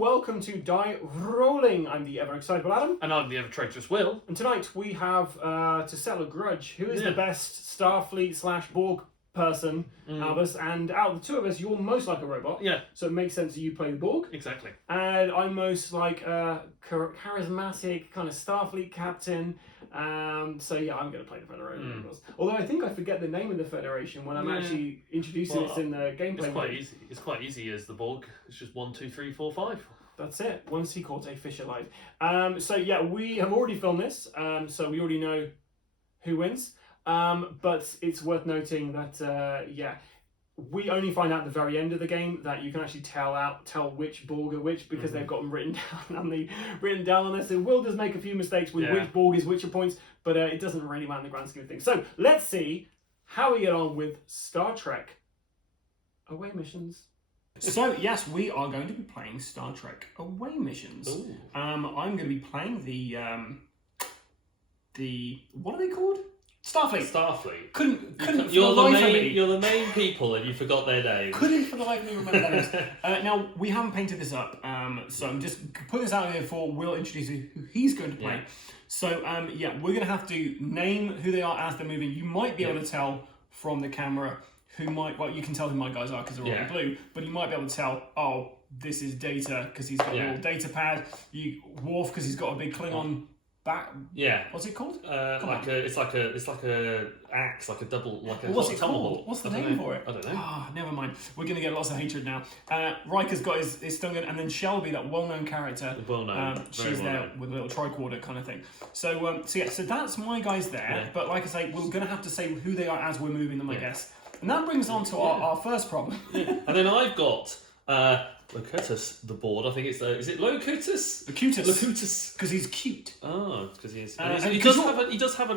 welcome to Die Rolling. I'm the ever excitable Adam. And I'm the ever traitorous Will. And tonight we have to settle a grudge. Who is the best Starfleet / Borg person out of us? And out of the two of us, you're most like a robot. Yeah. So it makes sense that you play the Borg. Exactly. And I'm most like a charismatic kind of Starfleet captain. So yeah, I'm going to play the Federation. Although I think I forget the name of the Federation when I'm actually introducing it in the gameplay. It's quite easy. It's quite easy as the Borg. It's just 1, 2, 3, 4, 5. That's it. One sea corte, fish alive. So yeah, we have already filmed this. So we already know who wins. But it's worth noting that we only find out at the very end of the game that you can actually tell which Borg are which because they've got them written down on this. And Will does make a few mistakes with which Borg is which at points, but it doesn't really matter in the grand scheme of things. So let's see how we get on with Star Trek Away Missions. So yes, we are going to be playing Star Trek Away Missions. I'm going to be playing the what are they called? Starfleet. Couldn't You're the main people, and you forgot their names. Couldn't for the life of me remember their names. Now we haven't painted this up, so I'm just put this out here for Will introduce who he's going to play. Yeah. So we're going to have to name who they are as they're moving. You might be able to tell from the camera you can tell who my guys are because they're all in blue, but you might be able to tell, oh, this is Data because he's got a little data pad. Worf because he's got a big Klingon back. Yeah. What's it called? It's like a axe, like a double, like a. What's it called? What's the name for it? I don't know. Ah, never mind. We're gonna get lots of hatred now. Riker's got his Stungan, and then Shelby, that well-known character. She's there with a little tricorder kind of thing. So that's my guys there. Yeah. But like I say, we're gonna have to say who they are as we're moving them, I guess. And that brings on to our first problem. And then I've got Locutus, the board. I think it's is it Locutus? Locutus. Because he's cute. Oh, because he is. He does have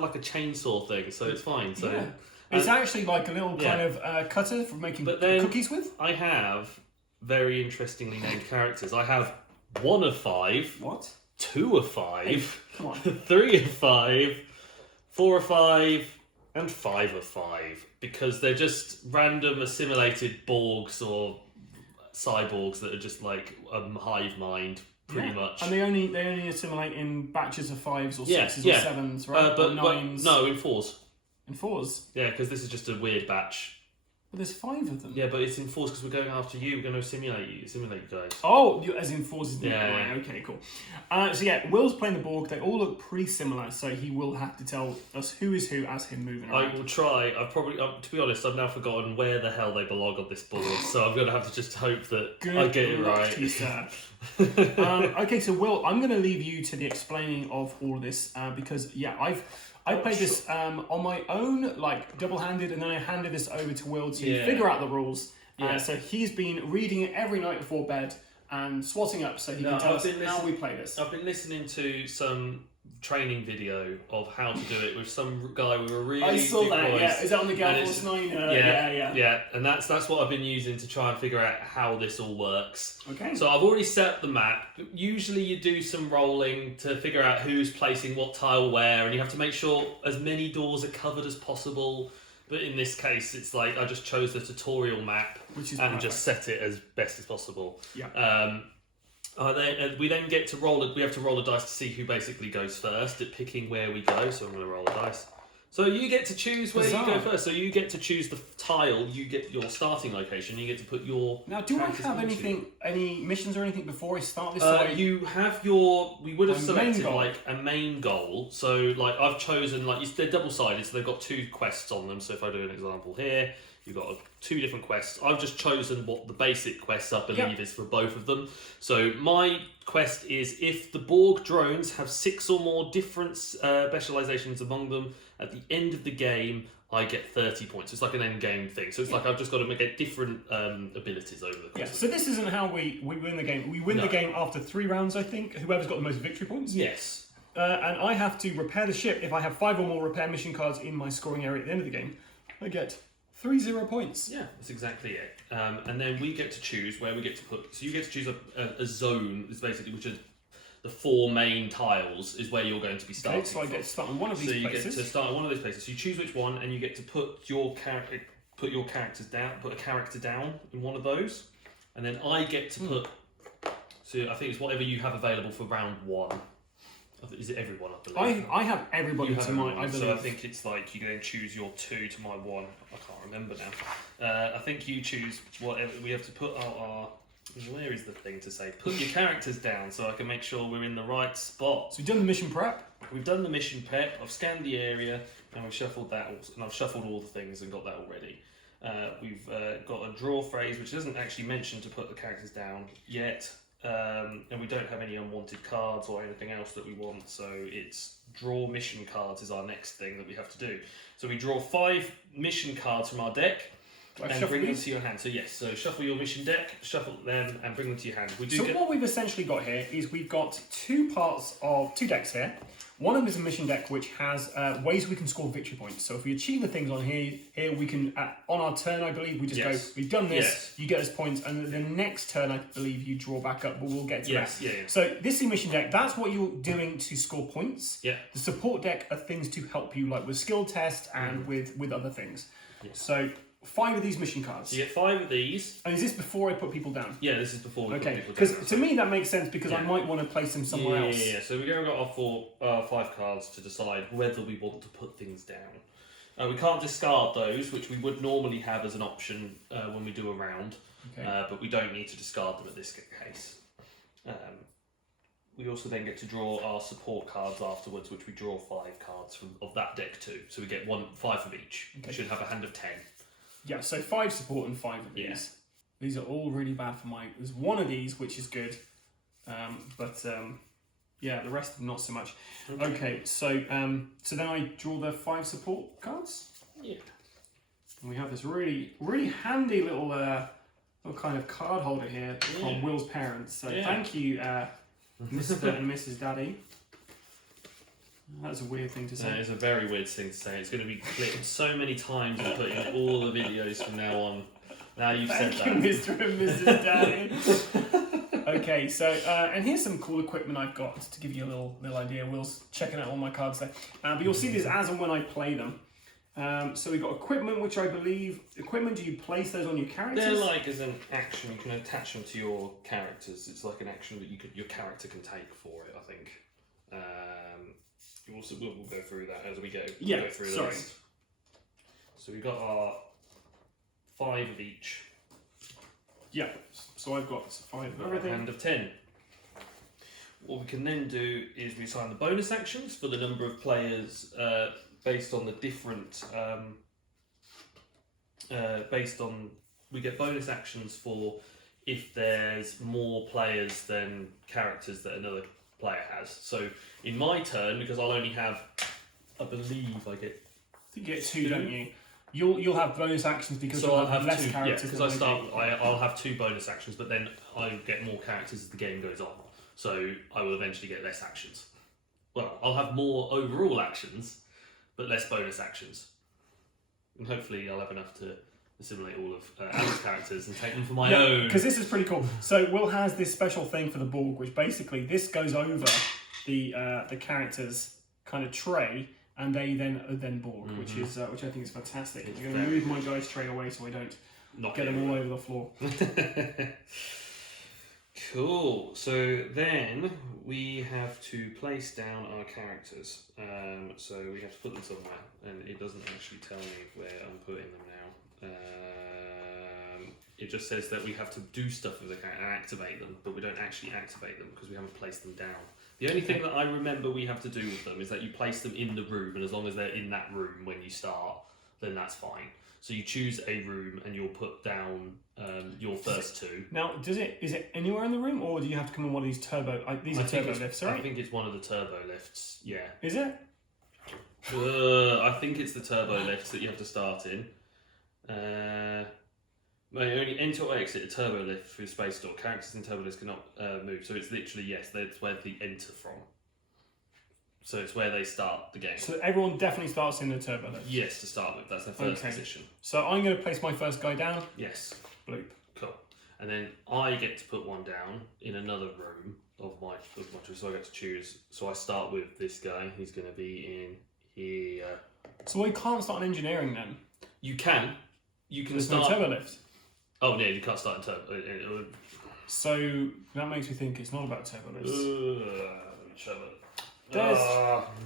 like a chainsaw thing, so it's fine. So it's actually like a little kind of cutter for making cookies with. I have very interestingly named characters. I have 1 of 5. What? 2 of 5. Hey, come on. 3 of 5. 4 of 5. And 5 of 5, because they're just random assimilated Borgs or cyborgs that are just like a hive mind, pretty much. And they only assimilate in batches of 5s or 6s or 7s, right? But 9s. No, in 4s. In 4s? Yeah, because this is just a weird batch. But there's 5 of them. Yeah, but it's in 4s because we're going after you. We're going to assimilate you guys. Oh, as in 4s. Yeah. Okay, cool. Will's playing the Borg. They all look pretty similar, so he will have to tell us who is who as him moving around. I will try. To be honest, I've now forgotten where the hell they belong on this board, so I'm going to have to just hope that I get it right. You, sir. Okay, so Will, I'm going to leave you to the explaining of all of this because I played this on my own, like double-handed, and then I handed this over to Will to figure out the rules. So he's been reading it every night before bed and swatting up so he can tell us how we play this. I've been listening to some training video of how to do it with some guy with a really I saw that, voice. yeah. Is that on the Gale Force 9? Yeah, and that's what I've been using to try and figure out how this all works. Okay. So I've already set up the map. Usually you do some rolling to figure out who's placing what tile where, and you have to make sure as many doors are covered as possible. But in this case, it's like I just chose the tutorial map just set it as best as possible. Yeah. We then get to roll it. We have to roll a dice to see who basically goes first at picking where we go. So I'm going to roll a dice. So you get to choose where you go first. So you get to choose the tile. You get your starting location. You get to put your. Now, do I have any missions or anything before I start this? You have your. We would have selected like a main goal. So like I've chosen they're double-sided. So they've got 2 quests on them. So if I do an example here. You've got 2 different quests. I've just chosen what the basic quests I believe is for both of them. So my quest is if the Borg drones have 6 or more different specializations among them, at the end of the game, I get 30 points. It's like an end game thing. So it's like I've just got to get different abilities over the course. So this isn't how we win the game. We win the game after 3 rounds, I think. Whoever's got the most victory points. Yes. And I have to repair the ship. If I have 5 or more repair mission cards in my scoring area at the end of the game, I get 3-0 points. Yeah, that's exactly it. And then we get to choose where we get to put. So you get to choose a zone. Is basically which is the 4 main tiles is where you're going to be starting. Okay, so I get to start on one of these places. So you get to start on one of those places. So you choose which one, and you get to put your characters down. Put a character down in one of those, and then I get to put So I think it's whatever you have available for round 1. Is it everyone? I believe. I have everybody You have to my. everyone, I believe. so I think it's like you go and choose your 2 to my 1. I can't remember now. I think you choose whatever. We have to put out our. Where is the thing to say? Put your characters down so I can make sure we're in the right spot. So we've done the mission prep. We've done the mission prep. I've scanned the area and we've shuffled that, and I've shuffled all the things and got that already. We've got a draw phrase which doesn't actually mention to put the characters down yet. And we don't have any unwanted cards or anything else that we want, so it's draw mission cards is our next thing that we have to do. So we draw 5 mission cards from our deck and bring them to your hand. So yes, so shuffle your mission deck, shuffle them and bring them to your hand. What we've essentially got here is we've got 2 decks here. One of them is a mission deck which has ways we can score victory points. So if we achieve the things on here we can, on our turn I believe, we just go, we've done this, you get us points, and the next turn I believe you draw back up, but we'll get to that. So this is a mission deck, that's what you're doing to score points. The support deck are things to help you, like with skill test and with other things. So 5 of these mission cards. So you get 5 of these. And is this before I put people down? Yeah, this is before we put people down. Because to me that makes sense, because I might want to place them somewhere else. Yeah. So we've got our 5 cards to decide whether we want to put things down. We can't discard those, which we would normally have as an option when we do a round, but we don't need to discard them at this case. We also then get to draw our support cards afterwards, which we draw 5 cards of that deck too. So we get 5 of each. We should have a hand of 10. Yeah, so 5 support and 5 of these. Yeah. These are all really bad for my... There's one of these which is good, but yeah, the rest not so much. Okay, so then I draw the 5 support cards. Yeah. And we have this really handy little kind of card holder here from Will's parents. So thank you, Mr. and Mrs. Daddy. That's a weird thing to say. It's a very weird thing to say. It's going to be clipped so many times and put in all the videos from now on. Now you've said that. Thank you, Mr. and Mrs. Daddy. Okay, so and here's some cool equipment I've got to give you a little idea. Will's checking out all my cards there, but you'll see this as and when I play them. So we've got equipment, which I believe do you place those on your characters? They're like as an action. You can attach them to your characters. It's like an action that your character can take for it, I think. We'll go through that as we go. We'll go through the list. So we've got our 5 of each. Yeah, so I've got 5 of everything. A hand of 10. What we can then do is we assign the bonus actions for the number of players based on the different... we get bonus actions for if there's more players than characters that another player has. So in my turn, because I'll only have, I believe I think you get 2, don't you? You'll have bonus actions because I'll have less 2, characters. Yeah, because I'll have 2 bonus actions, but then I get more characters as the game goes on. So I will eventually get less actions. Well, I'll have more overall actions, but less bonus actions. And hopefully I'll have enough to assimilate all of Alex's characters and take them for my own. Because this is pretty cool. So Will has this special thing for the Borg, which basically this goes over the characters' kind of tray, and they then Borg, which I think is fantastic. I'm going to move my dice tray away so I don't get them all over the floor. Cool. So then we have to place down our characters. So we have to put them somewhere, and it doesn't actually tell me where I'm putting them now. It just says that we have to do stuff with the character and activate them, but we don't actually activate them because we haven't placed them down. The only thing that I remember we have to do with them is that you place them in the room, and as long as they're in that room when you start, then that's fine. So you choose a room and you'll put down your first 2. Now, is it anywhere in the room, or do you have to come in one of these turbo? These are turbo lifts, right? I think it's one of the turbo lifts. Yeah. Is it? I think it's the turbo lifts that you have to start in. Only enter or exit a turbo lift through space door. Characters in turbo lifts cannot move. So it's literally that's where they enter from. So it's where they start the game. So everyone definitely starts in the turbo lift? Yes, to start with. That's their first position. So I'm going to place my first guy down. Yes. Bloop. Cool. And then I get to put one down in another room of my choice. So I get to choose. So I start with this guy. He's going to be in here. So I can't start an engineering then? You can. You can There's start... no turbo lift? Oh, no, you can't start in turbo. So that makes me think it's not about turbo lifts.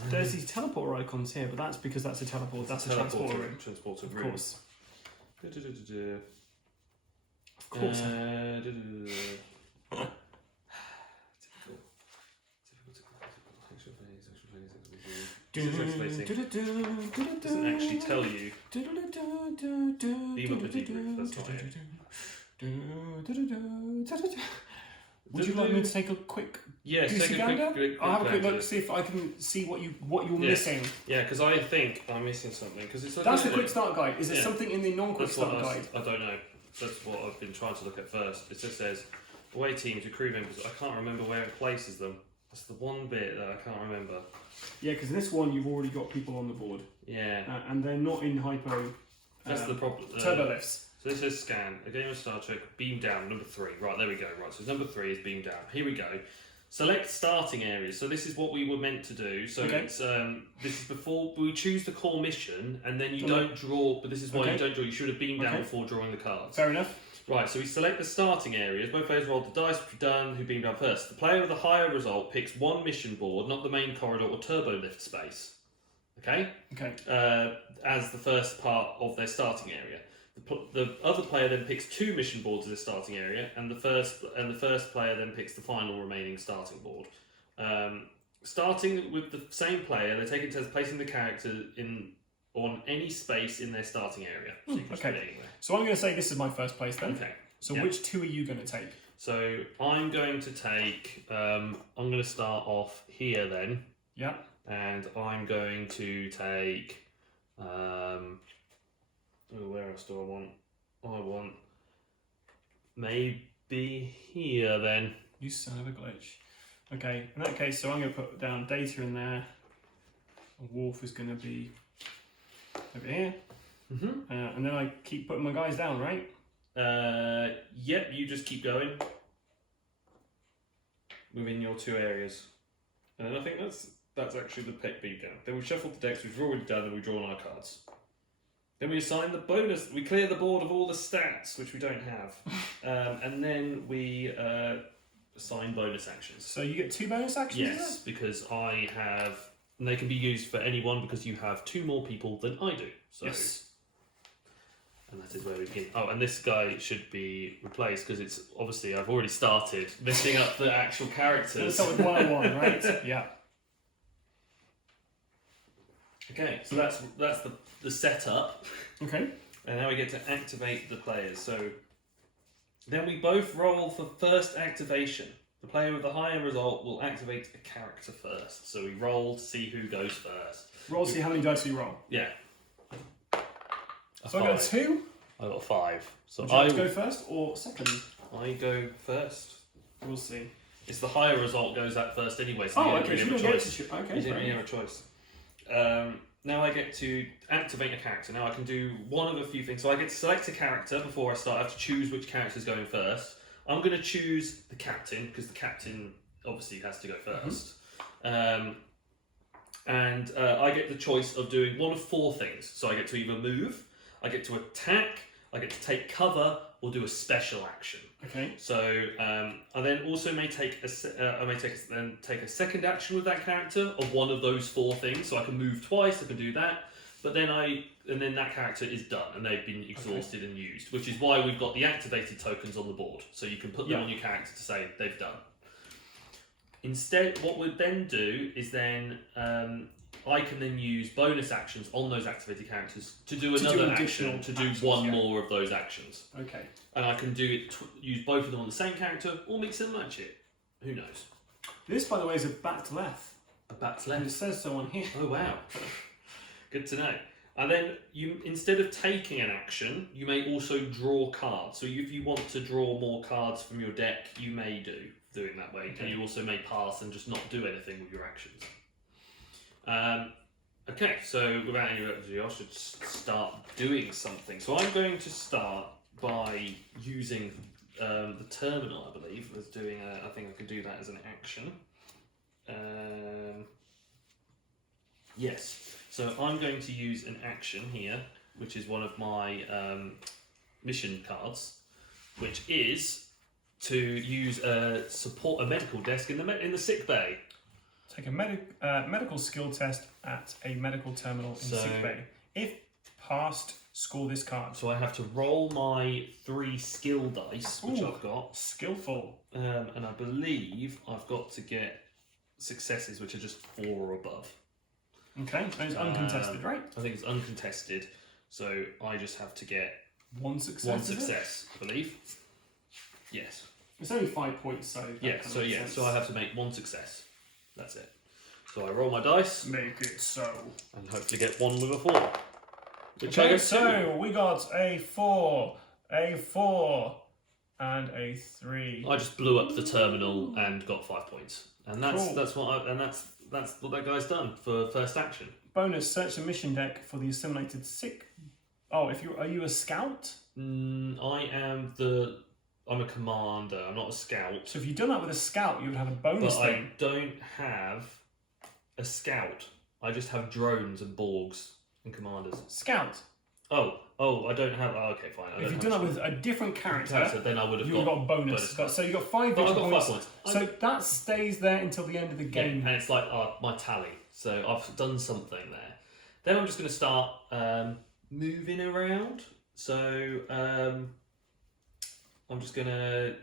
There's these teleporter icons here, but that's because that's a teleport. That's a transporter room. Transporter room. Of course. Of course. Doesn't actually tell you. Beam up a debrief, that's not it. Would you like me to take a quick take a quick I'll have a quick look, see if I can see what you're missing. Yeah, because I think I'm missing something. Cause it's that's the quick start guide. Is there something in the non-quick start guide? I don't know. That's what I've been trying to look at first. It just says away teams with crew members. I can't remember where it places them. That's the one bit that I can't remember. Yeah, because this one you've already got people on the board. Yeah. And they're not in hypo. That's the problem. Turbo lifts. So this says scan. A game of Star Trek. Beam down. Number 3. Right, there we go. Right, so number 3 is beam down. Here we go. Select starting areas. So this is what we were meant to do. So it's this is before we choose the core mission, and then you don't draw. But this is why you don't draw. You should have beamed down before drawing the cards. Fair enough. Right, so we select the starting areas. Both players roll the dice, which we've done, who beamed down first. The player with the higher result picks one mission board, not the main corridor or turbo lift space. Okay? Okay. As the first part of their starting area. The other player then picks 2 mission boards as a starting area, and the first player then picks the final remaining starting board. Starting with the same player, they take it as placing the character on any space in their starting area. So you can just put it anywhere. So I'm going to say this is my first place then. Okay. So which 2 are you going to take? So I'm going to take. I'm going to start off here then. Yeah. And I'm going to take. Where else do I want? I want maybe here then. You son of a glitch. Okay, in that case, so I'm going to put down data in there. Wolf is going to be over here. And then I keep putting my guys down, right? Yep, you just keep going within your 2 areas. And I think that's actually the pick beat down. Then we shuffle the decks, we've already done, and we've drawn our cards. Then we assign the bonus, we clear the board of all the stats, which we don't have. And then we assign bonus actions. So you get 2 bonus actions? Yes, because I have, and they can be used for anyone because you have 2 more people than I do. So, yes. And that is where we begin. Oh, and this guy should be replaced because it's obviously I've already started messing up the actual characters. Let's start with 101, right? Yeah. Okay, so that's the setup. Okay. And now we get to activate the players. So then we both roll for first activation. The player with the higher result will activate a character first. So we roll to see who goes first. Roll to see how many dice you roll. Yeah. So I got 2. I got 5. So Would you like to go first or second? I go first. We'll see. It's the higher result goes at first anyway. So okay. So you don't get to you didn't really have a choice. Now I get to activate a character. Now I can do one of a few things. So I get to select a character before I start. I have to choose which character is going first. I'm going to choose the captain because the captain obviously has to go first. And I get the choice of doing one of 4 things. So I get to either move, I get to attack, I get to take cover, or do a special action. Okay. So I then also may take a second action with that character of one of those 4 things. So I can move twice. I can do that, but then that character is done and they've been exhausted and used, which is why we've got the activated tokens on the board. So you can put them on your character to say they've done. Instead, what we'll then do is then I can then use bonus actions on those activated characters to do another action, to do one more of those actions. Okay. And I can do it, use both of them on the same character, or mix and match it. Who knows? This, by the way, is a bat left. A bat's And it left. says so on here. Oh wow. Good to know. And then you, instead of taking an action, you may also draw cards. So if you want to draw more cards from your deck, you may do it that way. Okay. And you also may pass and just not do anything with your actions. Okay, so without any further ado, I should start doing something. So I'm going to start by using the terminal, I believe, as doing I think I could do that as an action. Yes, so I'm going to use an action here, which is one of my mission cards, which is to use a medical desk in the sick bay. Take a medical skill test at a medical terminal in sick bay. If passed, score this card. So I have to roll my 3 skill dice, which I've got. Skillful. And I believe I've got to get successes, which are just 4 or above. Okay, and it's uncontested, right? I think it's uncontested, so I just have to get 1 success. 1 success, I believe. Yes. It's only 5 points, so so I have to make 1 success. That's it. So I roll my dice. Make it so. And hopefully get 1 with a 4. Which Okay, so we got a 4, and a 3. I just blew up the terminal and got 5 points, and that's Cool. that's what that guy's done for first action. Bonus: search the mission deck for the assimilated sick. Oh, are you a scout? I'm a commander. I'm not a scout. So if you'd done that with a scout, you would have a bonus But thing. I don't have a scout. I just have drones and Borgs and commanders. Scout. Oh, I don't have. Oh, okay, fine. If you'd done that with a different character, then I would have got a bonus. So you got 5 But I victory got 5 points. points. So that stays there until the end of the game. Yeah, and it's like my tally. So I've done something there. Then I'm just going to start moving around. So I'm just gonna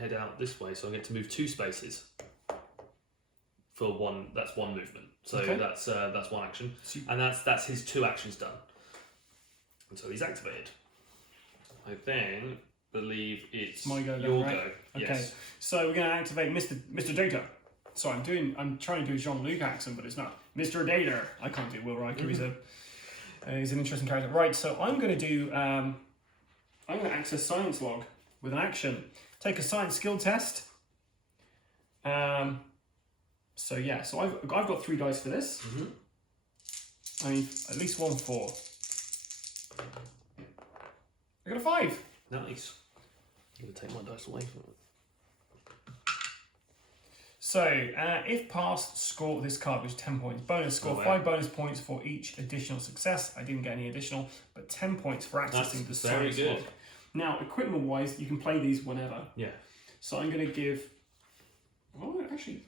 head out this way. So I get to move 2 spaces for 1. That's 1 movement. So Okay. that's 1 action, and that's his 2 actions done. And so he's activated. I then believe it's my go. your Right? go. Okay. Yes. So we're going to activate Mr. Data. Sorry, I'm trying to do a Jean-Luc accent, but it's not Mr. Data. I can't do Will Riker. He's an interesting character. Right. So I'm going to do. I'm going to access science log with an action. Take a science skill test. So yeah. So I've got 3 dice for this. I need at least 1 4. I got a 5. Nice. I'm going to take my dice away from it. So, if passed, score this card, which is 10 points. Bonus, score 5 bonus points for each additional success. I didn't get any additional, but 10 points for accessing the very science good. log. Now, equipment-wise, you can play these whenever. Yeah. So I'm going to give... Oh, actually...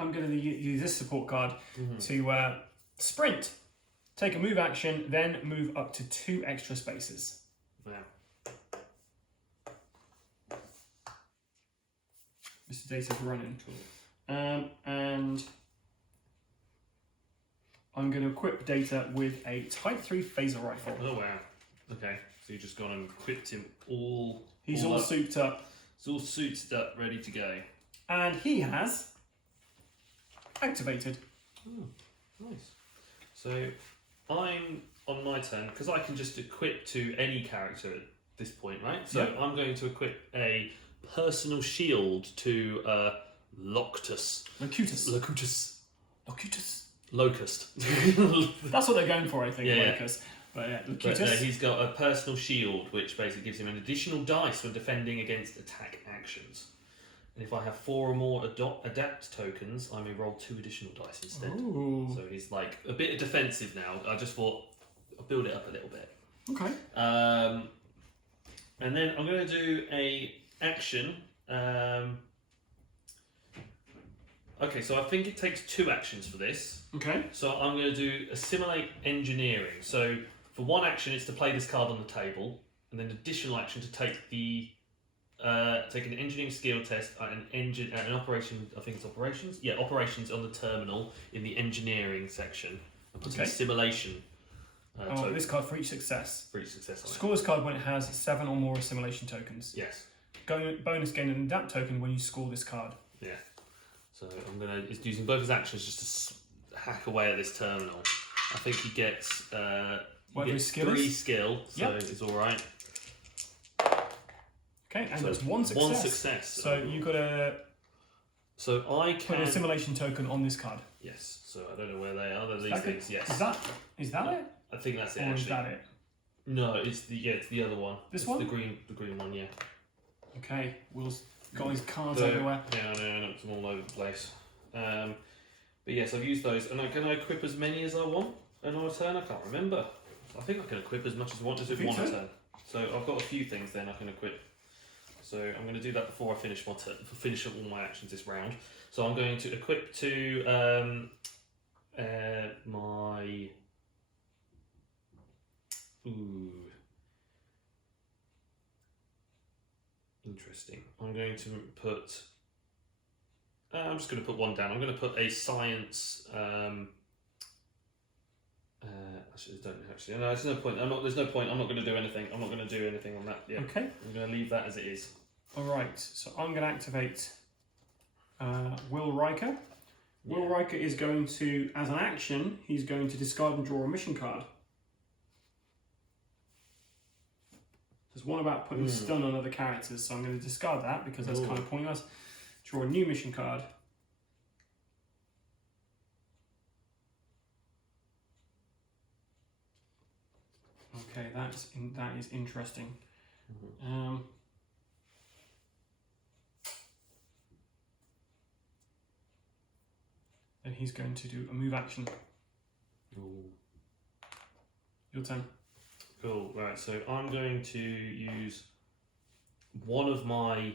I'm going to use this support card to sprint. Take a move action, then move up to 2 extra spaces. Yeah. Mr. Data's running. And I'm going to equip Data with a Type 3 phaser rifle. Oh wow. Okay. So you just gone and equipped him all. He's all up. souped up. He's all suited up, ready to go. And he has activated. Oh, nice. So I'm on my turn because I can just equip to any character at this point, right? So I'm going to equip a personal shield to Locutus. Locust. That's what they're going for, I think. Yeah. Locust. But yeah, But Locutus. he's got a personal shield, which basically gives him an additional dice when defending against attack actions. And if I have 4 or more adapt tokens, I may roll 2 additional dice instead. Ooh. So he's like a bit defensive now. I just thought I'll build it up a little bit. Okay. And then I'm going to do a action. Okay, so I think it takes 2 actions for this. Okay. So I'm going to do Assimilate engineering. So for 1 action, it's to play this card on the table, and then additional action to take the take an engineering skill test at an operation. I think it's operations. Yeah, operations on the terminal in the engineering section, and put a simulation. This card for each success. For each success. Score this card when it has 7 or more assimilation tokens. Yes. Bonus gain an adapt token when you score this card. Yeah. So it's using both his actions just to hack away at this terminal. I think he gets 3 skill, so it's all right. Okay, and so that's 1 success. 1 success. So you got to put an assimilation token on this card. Yes. So I don't know where they are. They're these things. Yes. Is that it? I think that's it. Or actually. is that it? No, it's the other one. This it's one? The green one. Yeah. Okay, Will's got his cards everywhere. Yeah, I knocked them all over the place. But yes, I've used those, and can I equip as many as I want on a turn? I can't remember. I think I can equip as much as I want as if one a turn. So I've got a few things then I can equip. So I'm going to do that before I finish my finish up all my actions this round. So I'm going to equip to my. Ooh. Interesting. I'm going to put. I'm just going to put one down. I'm going to put a science. Actually, don't actually. No, there's no point. There's no point. I'm not going to do anything. I'm not going to do anything on that yet. Okay. I'm going to leave that as it is. All right. So I'm going to activate Will Riker. Will Riker is going to, as an action, he's going to discard and draw a mission card. There's one about putting stun on other characters, so I'm going to discard that because that's kind of pointless. Draw a new mission card. Okay, that is interesting. Then he's going to do a move action. Your turn. Cool. Right. So I'm going to use one of my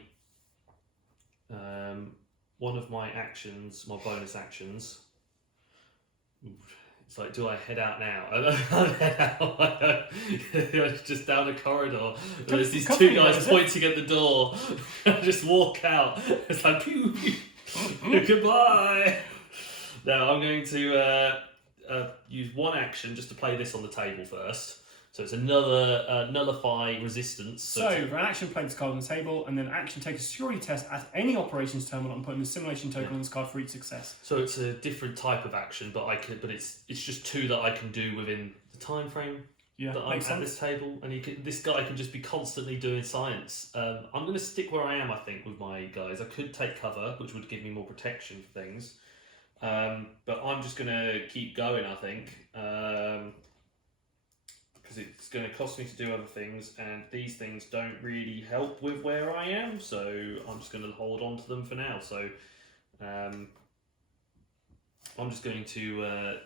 actions, my bonus actions. It's like, do I head out now? I don't head out. Just down the corridor. There's these two guys pointing at the door. I just walk out. It's like, pew, pew. Goodbye. Now I'm going to use one action just to play this on the table first. So it's another nullify resistance. So for an action, play this card on the table, and then action, take a security test at any operations terminal and put in a simulation token on this card for each success. So it's a different type of action, but it's just two that I can do within the time frame that I'm at this table, and this guy can just be constantly doing science. I'm going to stick where I am, I think, with my guys. I could take cover, which would give me more protection for things, but I'm just going to keep going, I think. Because it's going to cost me to do other things, and these things don't really help with where I am, so I'm just going to hold on to them for now. So I'm just going to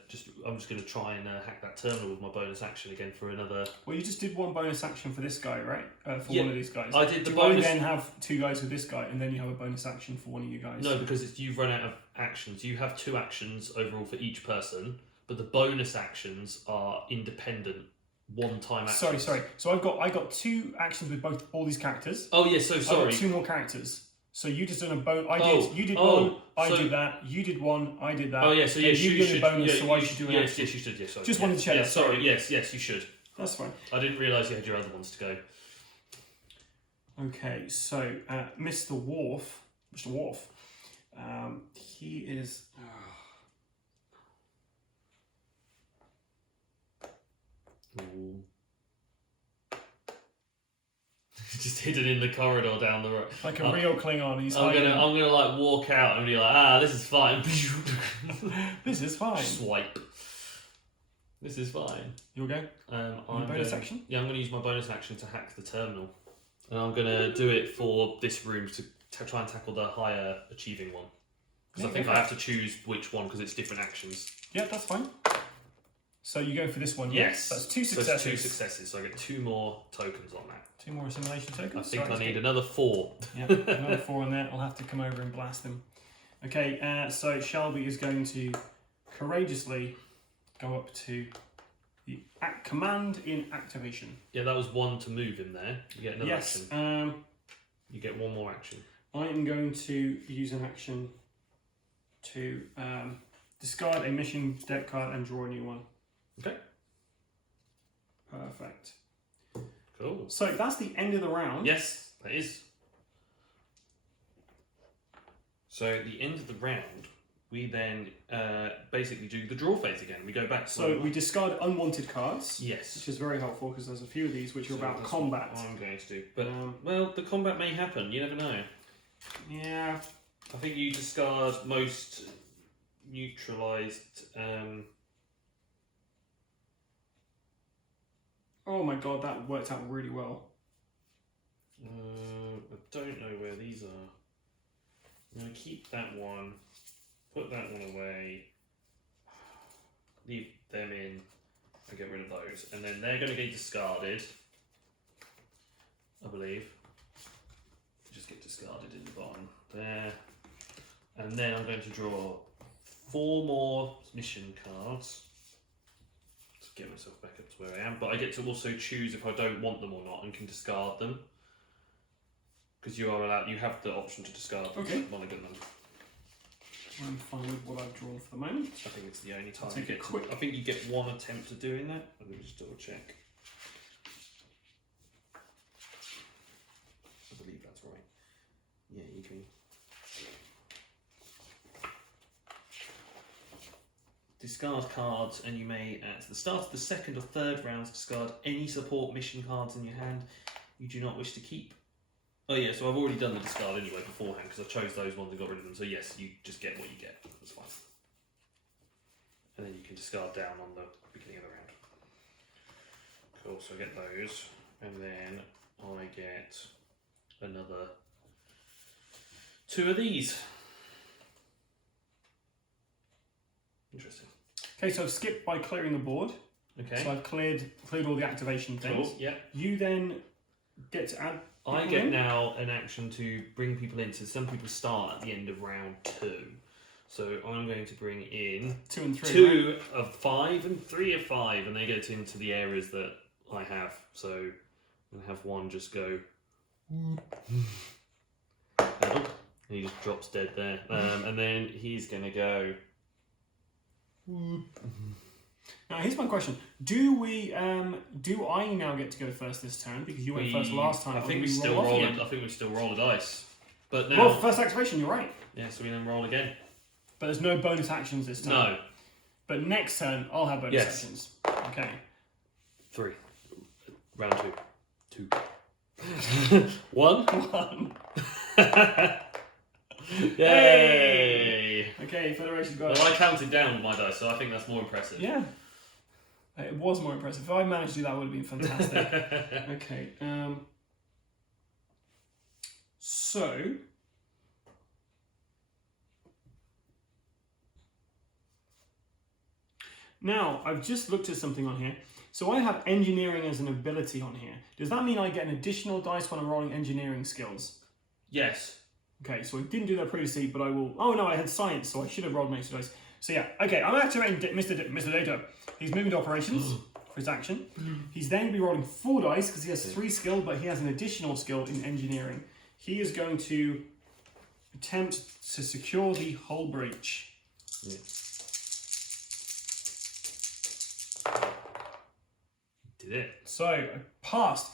try and hack that terminal with my bonus action again for another. Well, you just did one bonus action for this guy, right? For one of these guys. I did the bonus. bonus. You then have two guys with this guy, and then you have a bonus action for one of you guys. No, because you've run out of actions. You have two actions overall for each person, but the bonus actions are independent. One-time actions. Sorry. So I got two actions with all these characters. Oh yeah, so sorry. I got two more characters. So you just done a bonus. You did one. I did that. You did one. I did that. Oh yeah. So yes, you did a bonus. So I should do an action. Yes, you should. Yes, sorry. Just wanted to check. Yeah, sorry. Yes, you should. That's fine. I didn't realise you had your other ones to go. Okay, so Mr. Worf, he is. Just hidden in the corridor down the road. Like a real Klingon. I'm gonna like walk out and be like, this is fine. This is fine. Swipe. This is fine. You'll go. Bonus action. Yeah, I'm gonna use my bonus action to hack the terminal, and I'm gonna do it for this room to try and tackle the higher achieving one. Because I think I have to choose which one because it's different actions. Yeah, that's fine. So you go for this one. Yes. That's two successes. So it's 2 successes, so I get 2 more tokens on that. 2 more assimilation tokens. I think I need another 4. Yeah, another 4 on there. I'll have to come over and blast them. Okay, so Shelby is going to courageously go up to the command in activation. Yeah, that was 1 to move him there. You get another action. You get 1 more action. I am going to use an action to discard a mission deck card and draw a new one. Okay. Perfect. Cool. So that's the end of the round. Yes, that is. So at the end of the round, we then basically do the draw phase again. We go back. So we discard unwanted cards. Yes. Which is very helpful because there's a few of these which are about combat. What I'm going to do. But, well, the combat may happen. You never know. Yeah. I think you discard most neutralised... Oh my god, that worked out really well. I don't know where these are. I'm going to keep that one, put that one away, leave them in, and get rid of those. And then they're going to get discarded. I believe. Just get discarded in the bottom there. And then I'm going to draw 4 more mission cards to get myself back up to where I am. But I get to also choose if I don't want them or not and can discard them. Because you are allowed, you have the option to discard them. Okay. When I get them. I'm fine with what I've drawn for the moment. I think it's the only time Take you it get quick. I think you get 1 attempt at doing that. Let me just double check. I believe that's right. Yeah, you can. Discard cards, and you may, at the start of the 2nd or 3rd rounds, discard any support mission cards in your hand you do not wish to keep. Oh yeah, so I've already done the discard anyway beforehand because I chose those ones and got rid of them. So yes, you just get what you get. That's fine. And then you can discard down on the beginning of the round. Cool, so I get those. And then I get another 2 of these. Interesting. Okay, so I've skipped by clearing the board. Okay. So I've cleared all the activation things. Cool, yeah. You then get to add. I people get in. now an action to bring people in. So some people start at the end of round 2. So I'm going to bring in 2 and 3. 2 right? of 5 and 3 of 5, and they go into the areas that I have. So I'm going to have one just go. And he just drops dead there. And then he's going to go. Now here's my question: Do we? Do I now get to go first this turn because you went first last time? I or think do we still roll off roll. again? I think we still roll a dice. But now. Well, first activation, you're right. Yeah, so we then roll again. But there's no bonus actions this time. No. But next turn, I'll have bonus Yes. actions. Okay. 3. Round 2. 2. 1. 1. Yay! Okay, Federation's got Well, it. I counted down with my dice, so I think that's more impressive. Yeah. It was more impressive. If I managed to do that, it would have been fantastic. Okay. So. Now, I've just looked at something on here. So I have engineering as an ability on here. Does that mean I get an additional dice when I'm rolling engineering skills? Yes. Okay, so I didn't do that previously, but I will. Oh no, I had science, so I should have rolled an extra dice. So yeah, okay, I'm activating Mr. Data. He's moving to operations for his action. He's then going to be rolling 4 dice because he has 3 skill, but he has an additional skill in engineering. He is going to attempt to secure the hull breach. Yeah. Did it. So, I passed.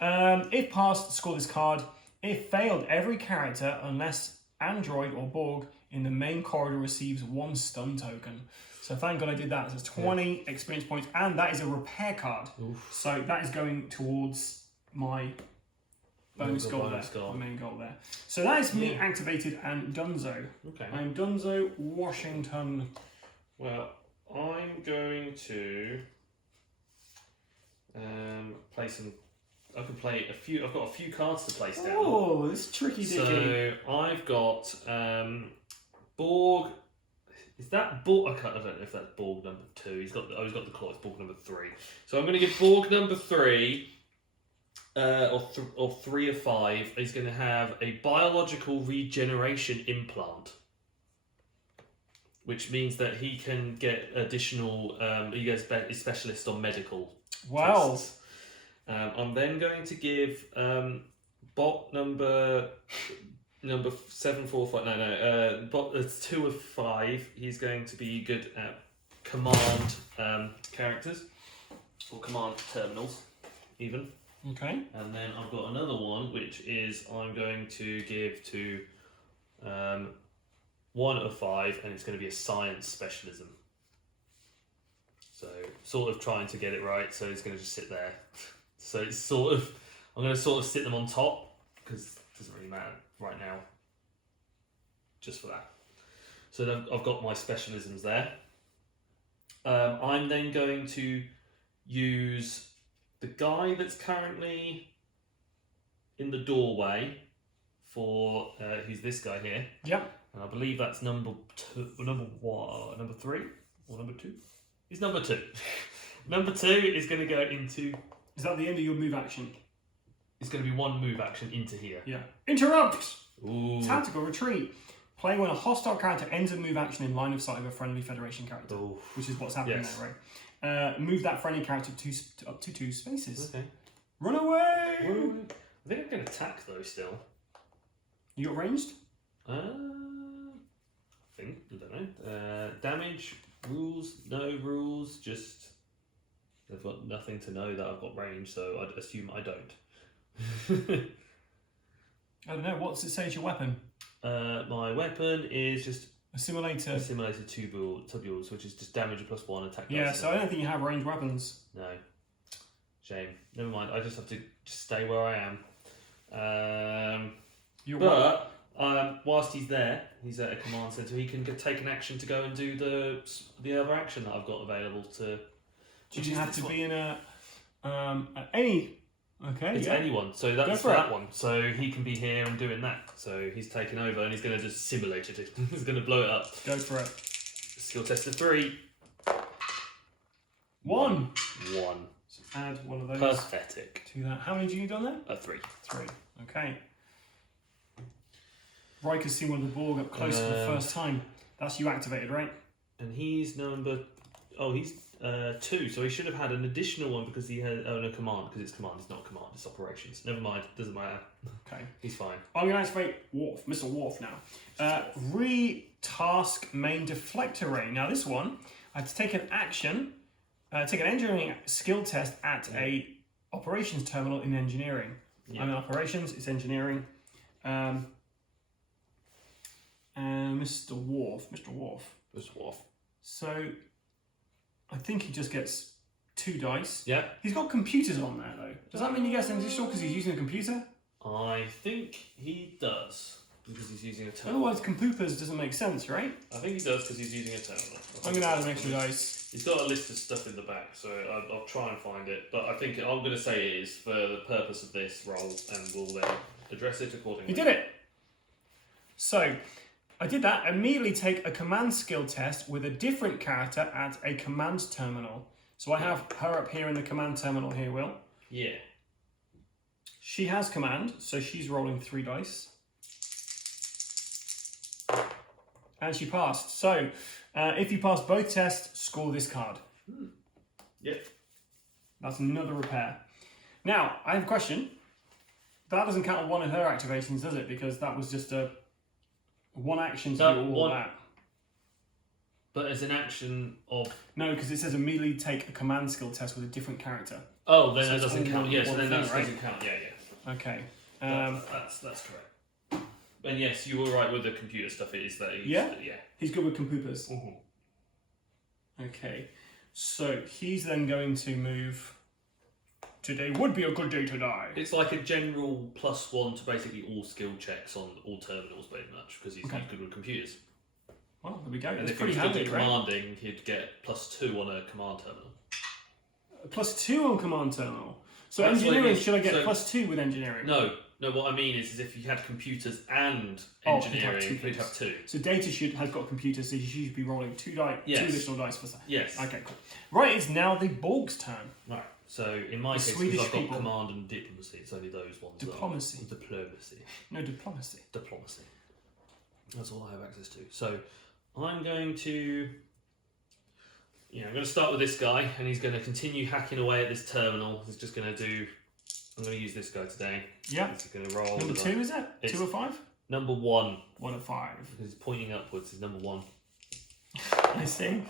If passed, score this card. If failed, every character, unless Android or Borg, in the main corridor receives 1 stun token. So thank God I did that. So it's 20 experience points, and that is a repair card. Oof. So that is going towards my bonus goal there, goal. my main goal there. So that is me activated and donezo. Okay. I'm donezo, Washington. Well, I'm going to play some. I can play a few. I've got a few cards to place down. Oh, this is tricky dicky. So I've got Borg. Is that Borg? I don't know if that's Borg number 2. He's got the claw. It's Borg number 3. So I'm going to give Borg number 3, or 3 of 5. He's going to have a biological regeneration implant, which means that he can get additional. He gets a specialist on medical. Wow. Tests. I'm then going to give bot number 745. No. Bot that's 2 of 5. He's going to be good at command characters or command terminals, even. Okay. And then I've got another one, which is I'm going to give to 1 of 5, and it's going to be a science specialism. So sort of trying to get it right. So it's going to just sit there. So it's sort of, I'm going to sort of sit them on top because it doesn't really matter right now. Just for that. So then I've got my specialisms there. I'm then going to use the guy that's currently in the doorway for, who's this guy here. Yep. And I believe that's number 3 or number 2. He's number 2. Number 2 is going to go into. Is that the end of your move action? It's going to be one move action into here. Yeah. Interrupt! Ooh. Tactical retreat. Play when a hostile character ends a move action in line of sight of a friendly Federation character. Ooh. Which is what's happening Yes. there, right? Move that friendly character up to 2 spaces. Okay. Run away! I think I can attack though still. You got ranged? I don't know. Damage, rules, no rules, just they've got nothing to know that I've got range, so I'd assume I don't. I don't know, what's it say is your weapon? My weapon is just Assimilator. assimilated tubules, which is just damage +1 attack. Yeah, so I don't think you have ranged weapons. No. Shame. Never mind. I just have to just stay where I am. But whilst he's there, he's at a command center. He can take an action to go and do the other action that I've got available to. Do you have to be in any? Okay. It's yeah. anyone. So that's for that it. one. So he can be here and doing that. So he's taking over and he's going to just simulate it. He's going to blow it up. Go for it. Skill test of 3. 1. 1. So add one of those Pathetic. to that. How many do you need on there? 3. 3. Okay. Riker's seen one of the Borg up close for the first time. That's you activated, right? And he's number. Oh, he's 2. So he should have had an additional one because he had no command. Because it's command. It's not command. It's operations. Never mind. Doesn't matter. Okay. He's fine. I'm going to activate Worf, Mr. Worf now. Re-task main deflector ray. Now this one, I have to take an action, take an engineering skill test at a operations terminal in engineering. Yeah. I'm in operations. It's engineering. And Mr. Worf. Just Worf. So I think he just gets 2 dice. Yeah. He's got computers on there though. Does that mean he gets an additional because he's using a computer? I think he does because he's using a terminal. Otherwise, compoopers doesn't make sense, right? I think he does because he's using a terminal. I'm going to add an extra dice. He's got a list of stuff in the back, so I'll try and find it. But I think I'm going to say it is for the purpose of this roll, and we'll then address it accordingly. He did it! So, I did that. Immediately take a command skill test with a different character at a command terminal. So I have her up here in the command terminal here, Will. Yeah. She has command, so she's rolling 3 dice. And she passed. So, if you pass both tests, score this card. Yep. That's another repair. Now, I have a question. That doesn't count on one of her activations, does it? Because that was just a one action to do all that. But as an action of... No, because it says immediately take a command skill test with a different character. Oh, then So that it's doesn't all count. one- Yes, one then thing, that right? doesn't count. Yeah. Okay. That's correct. And yes, you were right with the computer stuff. It is that. Yeah? Yeah. He's good with compoopers. Mm-hmm. Okay. So he's then going to move. Today would be a good day to die. It's like a general +1 to basically all skill checks on all terminals, pretty much, because he's good with computers. Well, there we go. And It's if he pretty was good handy, at right? commanding, he'd get +2 on a command terminal. +2 on command terminal. So That's engineering, like it- should I get so- +2 with engineering? No, what I mean is if you had computers and Oh, he'd have engineering, two he'd have 2. So data has got computers, so she should be rolling 2 Yes. additional dice for that. Yes. Okay, cool. Right, it's now the Borg's turn. Right. So in my The case, Swedish because I've got people. command and diplomacy, it's only those ones. Diplomacy. Diplomacy. No diplomacy. Diplomacy. That's all I have access to. So I'm going to... Yeah, I'm going to start with this guy, and he's going to continue hacking away at this terminal. He's just going to do... I'm going to use this guy today. Yeah. He's going to roll... Number 2, is it? It's- 2 or 5? Number 1. 1 or 5. Because he's pointing upwards. He's number 1. I see.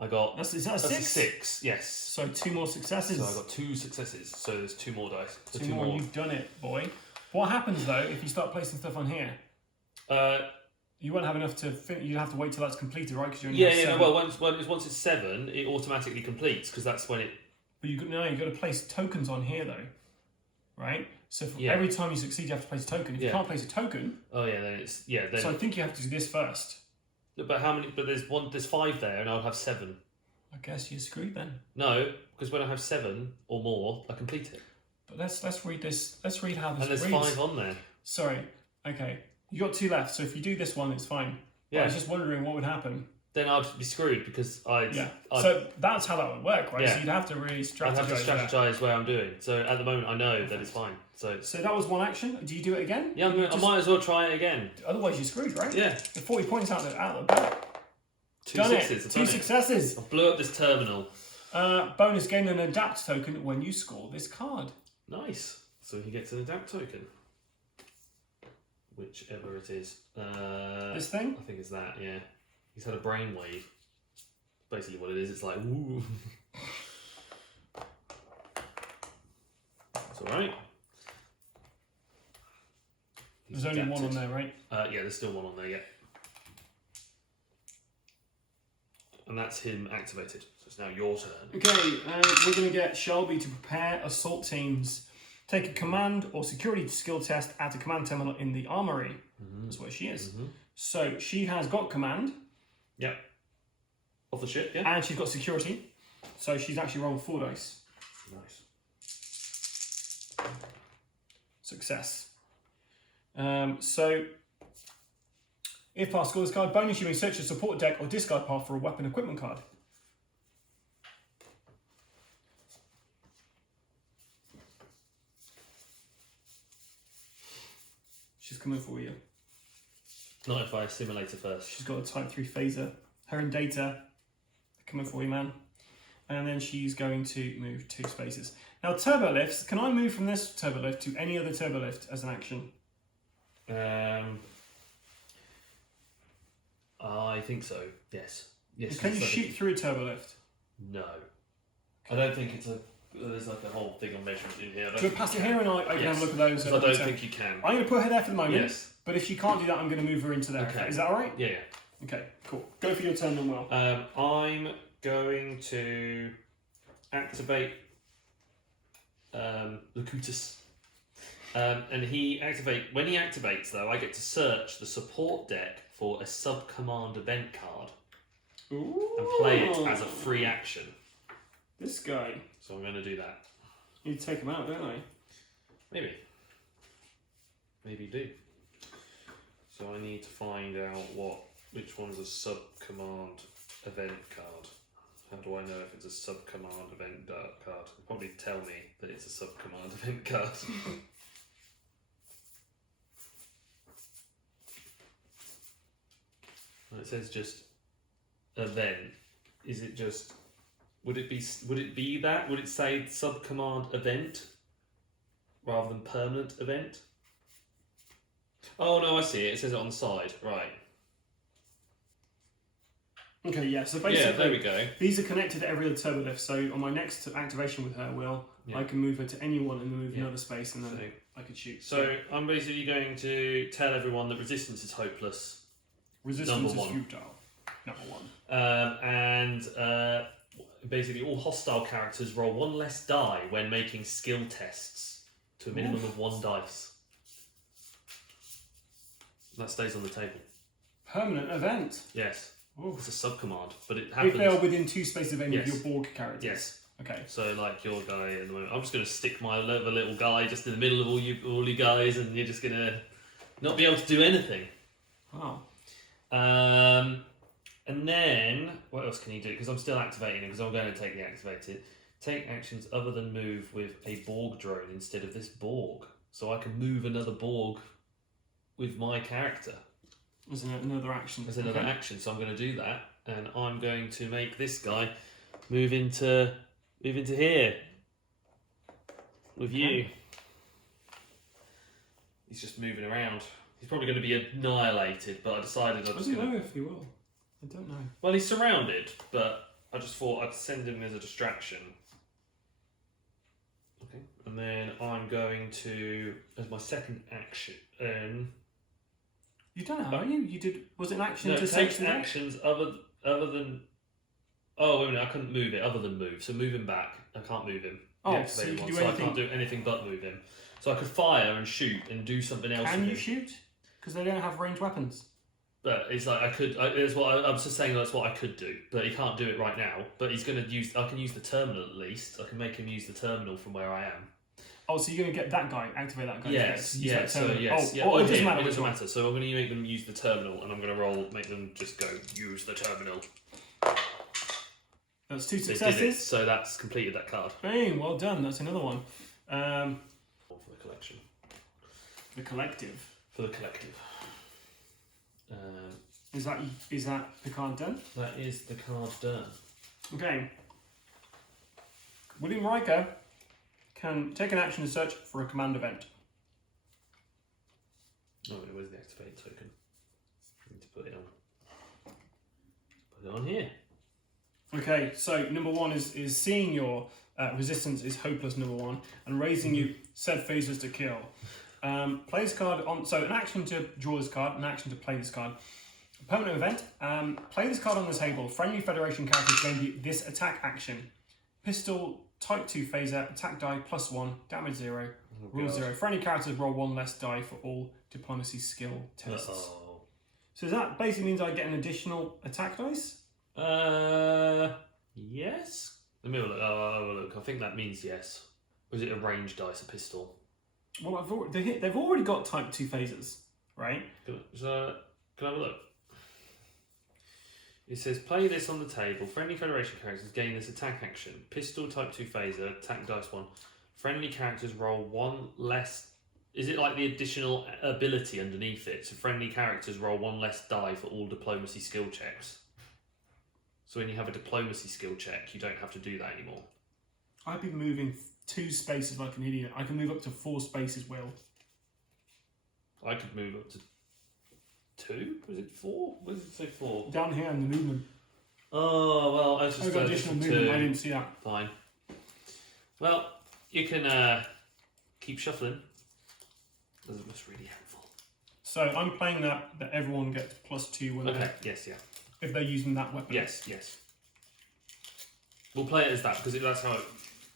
I got... Is that a That's 6? a 6, yes. So 2 more successes. So I got 2 successes. So there's 2 more dice. So 2 more. You've done it, boy. What happens though if you start placing stuff on here? You won't have enough to. You'd have to wait till that's completed, right? Because you only have 7. Well, once it's 7, it automatically completes because that's when it. But you've got to place tokens on here though, right? So for every time you succeed, you have to place a token. If you can't place a token, Oh yeah, then it's Then. so I think you have to do this first. But how many? But there's 5 there, and I'll have 7. I guess you're screwed then. No, because when I have 7 or more, I complete it. But let's read this. Let's read how this And there's reads. 5 on there. Sorry. Okay. You got 2 left. So if you do this one, it's fine. But I Yeah. was just wondering what would happen. then I'd be screwed because So that's how that would work, right? Yeah. So you'd have to really strategize. I'd have to strategize where I'm doing. So at the moment, I know that it's fine. So that was one action. Do you do it again? yeah, I might as well try it again. Otherwise, you're screwed, right? Yeah. The 40 points out of the back. Two sixes. Two successes. I blew up this terminal. Bonus, gain an adapt token when you score this card. Nice. So he gets an adapt token. Whichever it is. This thing? I think it's that, yeah. He's had a brainwave. Basically what it is, it's like, woo. That's alright. There's only one on there, right? Yeah, there's still one on there, yeah. And that's him activated. So it's now your turn. Okay, we're going to get Shelby to prepare assault teams. Take a command or security skill test at a command terminal in the armory. That's where she is. So she has got command. Yep. Off the ship, yeah. And she's got security. So she's actually rolled 4 dice. Nice. Success. So if our score this card, bonus, you may search the support deck or discard pile for a weapon equipment card. She's coming for you. Not if I assimilate her first. She's got a type 3 phaser. Her and Data coming for you, man. And then she's going to move 2 spaces. Now, turbo lifts. Can I move from this turbo lift to any other turbo lift as an action? I think so. Yes. Yes. Can you shoot through a turbo lift? No. I don't think it's a. There's like a whole thing on measurement in here. Do you pass it here and I can have a look at those? I don't think you can. I'm going to put her there for the moment. Yes. But if she can't do that, I'm going to move her into there. Okay. Is that all right? Yeah. Okay, cool. Go for your turn then, Will. I'm going to activate Locutus. And when he activates though, I get to search the support deck for a sub-command event card. Ooh. And play it as a free action. This guy. So I'm going to do that. You need to take him out, don't I? Maybe. Maybe do. So I need to find out which one's a sub-command event card. How do I know if it's a sub-command event card? It'll probably tell me that it's a sub-command event card. It says just event. Is it just? Would it be that? Would it say sub-command event rather than permanent event? Oh no, I see it. It says it on the side. Right. Okay, yeah. So basically, yeah, there we go. These are connected to every other turbo lift. So on my next activation with her, I can move her to anyone and then move another space, and then I could shoot. So I'm basically going to tell everyone that resistance is hopeless. Resistance is futile. Number 1. And basically all hostile characters roll 1 less die when making skill tests to a minimum of 1 dice. That stays on the table. Permanent event. Yes. Oof. It's a sub-command, but it happens. If they are within 2 spaces of any of your Borg characters. Yes. Okay. So like your guy at the moment, I'm just going to stick my little guy just in the middle of all you guys, and you're just going to not be able to do anything. Wow. And then what else can you do? Because I'm still activating it, because I'm going to take the activated. Take actions other than move with a Borg drone instead of this Borg, so I can move another Borg with my character. As another action. As another action, so I'm going to do that, and I'm going to make this guy move into here with you. He's just moving around. He's probably going to be annihilated, but I decided I don't know if he will. I don't know. Well, he's surrounded, but I just thought I'd send him as a distraction. Okay, and then I'm going to, as my second action. You don't know, are you? You did. Was it an action to take search actions other than. Oh wait a minute! I couldn't move it other than move. So move him back. I can't move him. Oh, so you can do so anything. I can't do anything but move him. So I could fire and shoot and do something else. Can you shoot? Because they don't have ranged weapons. But it's like I could. It's what I was just saying. That's what I could do, but he can't do it right now. But he's going to use. I can use the terminal at least. I can make him use the terminal from where I am. Oh, so you're going to get that guy, activate that guy. Yes, use yeah, that so terminal. yes. Oh, Yeah. oh, it doesn't here, matter. It which doesn't one. matter. So I'm going to make them use the terminal, and I'm going to make them just go use the terminal. That's 2 They did it, successes. so that's completed that card. Bang, well done. That's another one. For the collection. The collective. For the collective. Is that the card done? That is the card done. Okay. William Riker can take an action to search for a command event. Oh, where's the activate token? I need to put it on. Put it on here. Okay, so number 1 is seeing your resistance is hopeless, number 1, and raising you said phasers to kill. Play this card on, so an action to draw this card, an action to play this card. Permanent event, play this card on the table. Friendly Federation characters gain this attack action. Pistol, type 2 phaser, attack die +1, damage 0, rule 0. Friendly characters roll 1 less die for all diplomacy skill tests. Uh-oh. So that basically means I get an additional attack dice? Yes? Let me have a look. Look. I think that means yes. Or is it a range dice, a pistol? Well, they've already got type 2 phasers, right? Can I have a look? It says, play this on the table. Friendly Federation characters gain this attack action. Pistol, type 2 phaser, attack dice 1. Friendly characters roll 1 less. Is it like the additional ability underneath it? So friendly characters roll 1 less die for all diplomacy skill checks. So when you have a diplomacy skill check, you don't have to do that anymore. I'd be moving 2 spaces like an idiot. I can move up to 4 spaces, Will. I could move up to 2? Was it 4? What does it say 4? Down here in the movement. Oh, well, I was just I've got additional movement. 2. I didn't see that. Fine. Well, you can keep shuffling. That's really helpful. So I'm playing that everyone gets +2 when Okay, yes, yeah. if they're using that weapon. Yes. We'll play it as that, because that's how it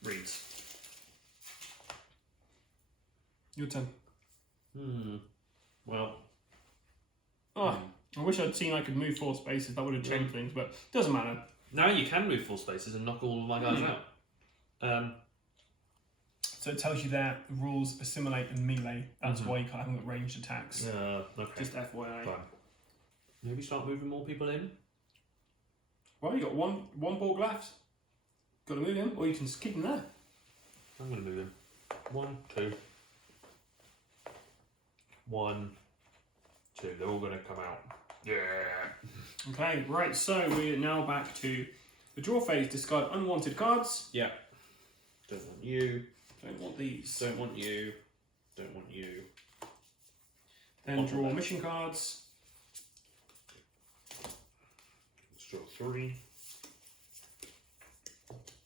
reads. Your turn. Well. Oh, I wish I'd seen I could move 4 spaces. That would have changed things, but it doesn't matter. Now you can move 4 spaces and knock all of my guys out. So it tells you there the rules assimilate and melee. That's why you haven't got ranged attacks. Okay. Just FYI. Fine. Maybe start moving more people in. Well, you got one Borg left. Got to move him, or you can just keep him there. I'm going to move him. 1, 2. 1, 2. They're all going to come out. Yeah. Okay, right. So we're now back to the draw phase. Discard unwanted cards. Yeah. Don't want you. Don't want these. Don't want you. Don't want you. Then draw mission cards. Let's draw 3.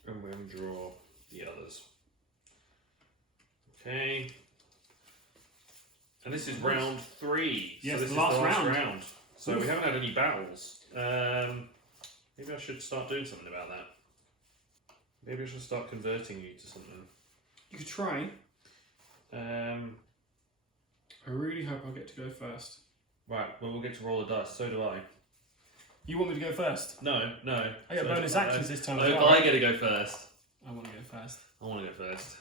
And we're going to draw the others. Okay. And this is round 3. Yes, so this the is last the last round. round. So we haven't had any battles. Maybe I should start doing something about that. Maybe I should start converting you to something. You could try. I I really hope I get to go first. Right, well, we'll get to roll the dice. So do I. You want me to go first? No. I get bonus actions this time. I as hope well, I right? get to go first. I want to go first. I want to go first.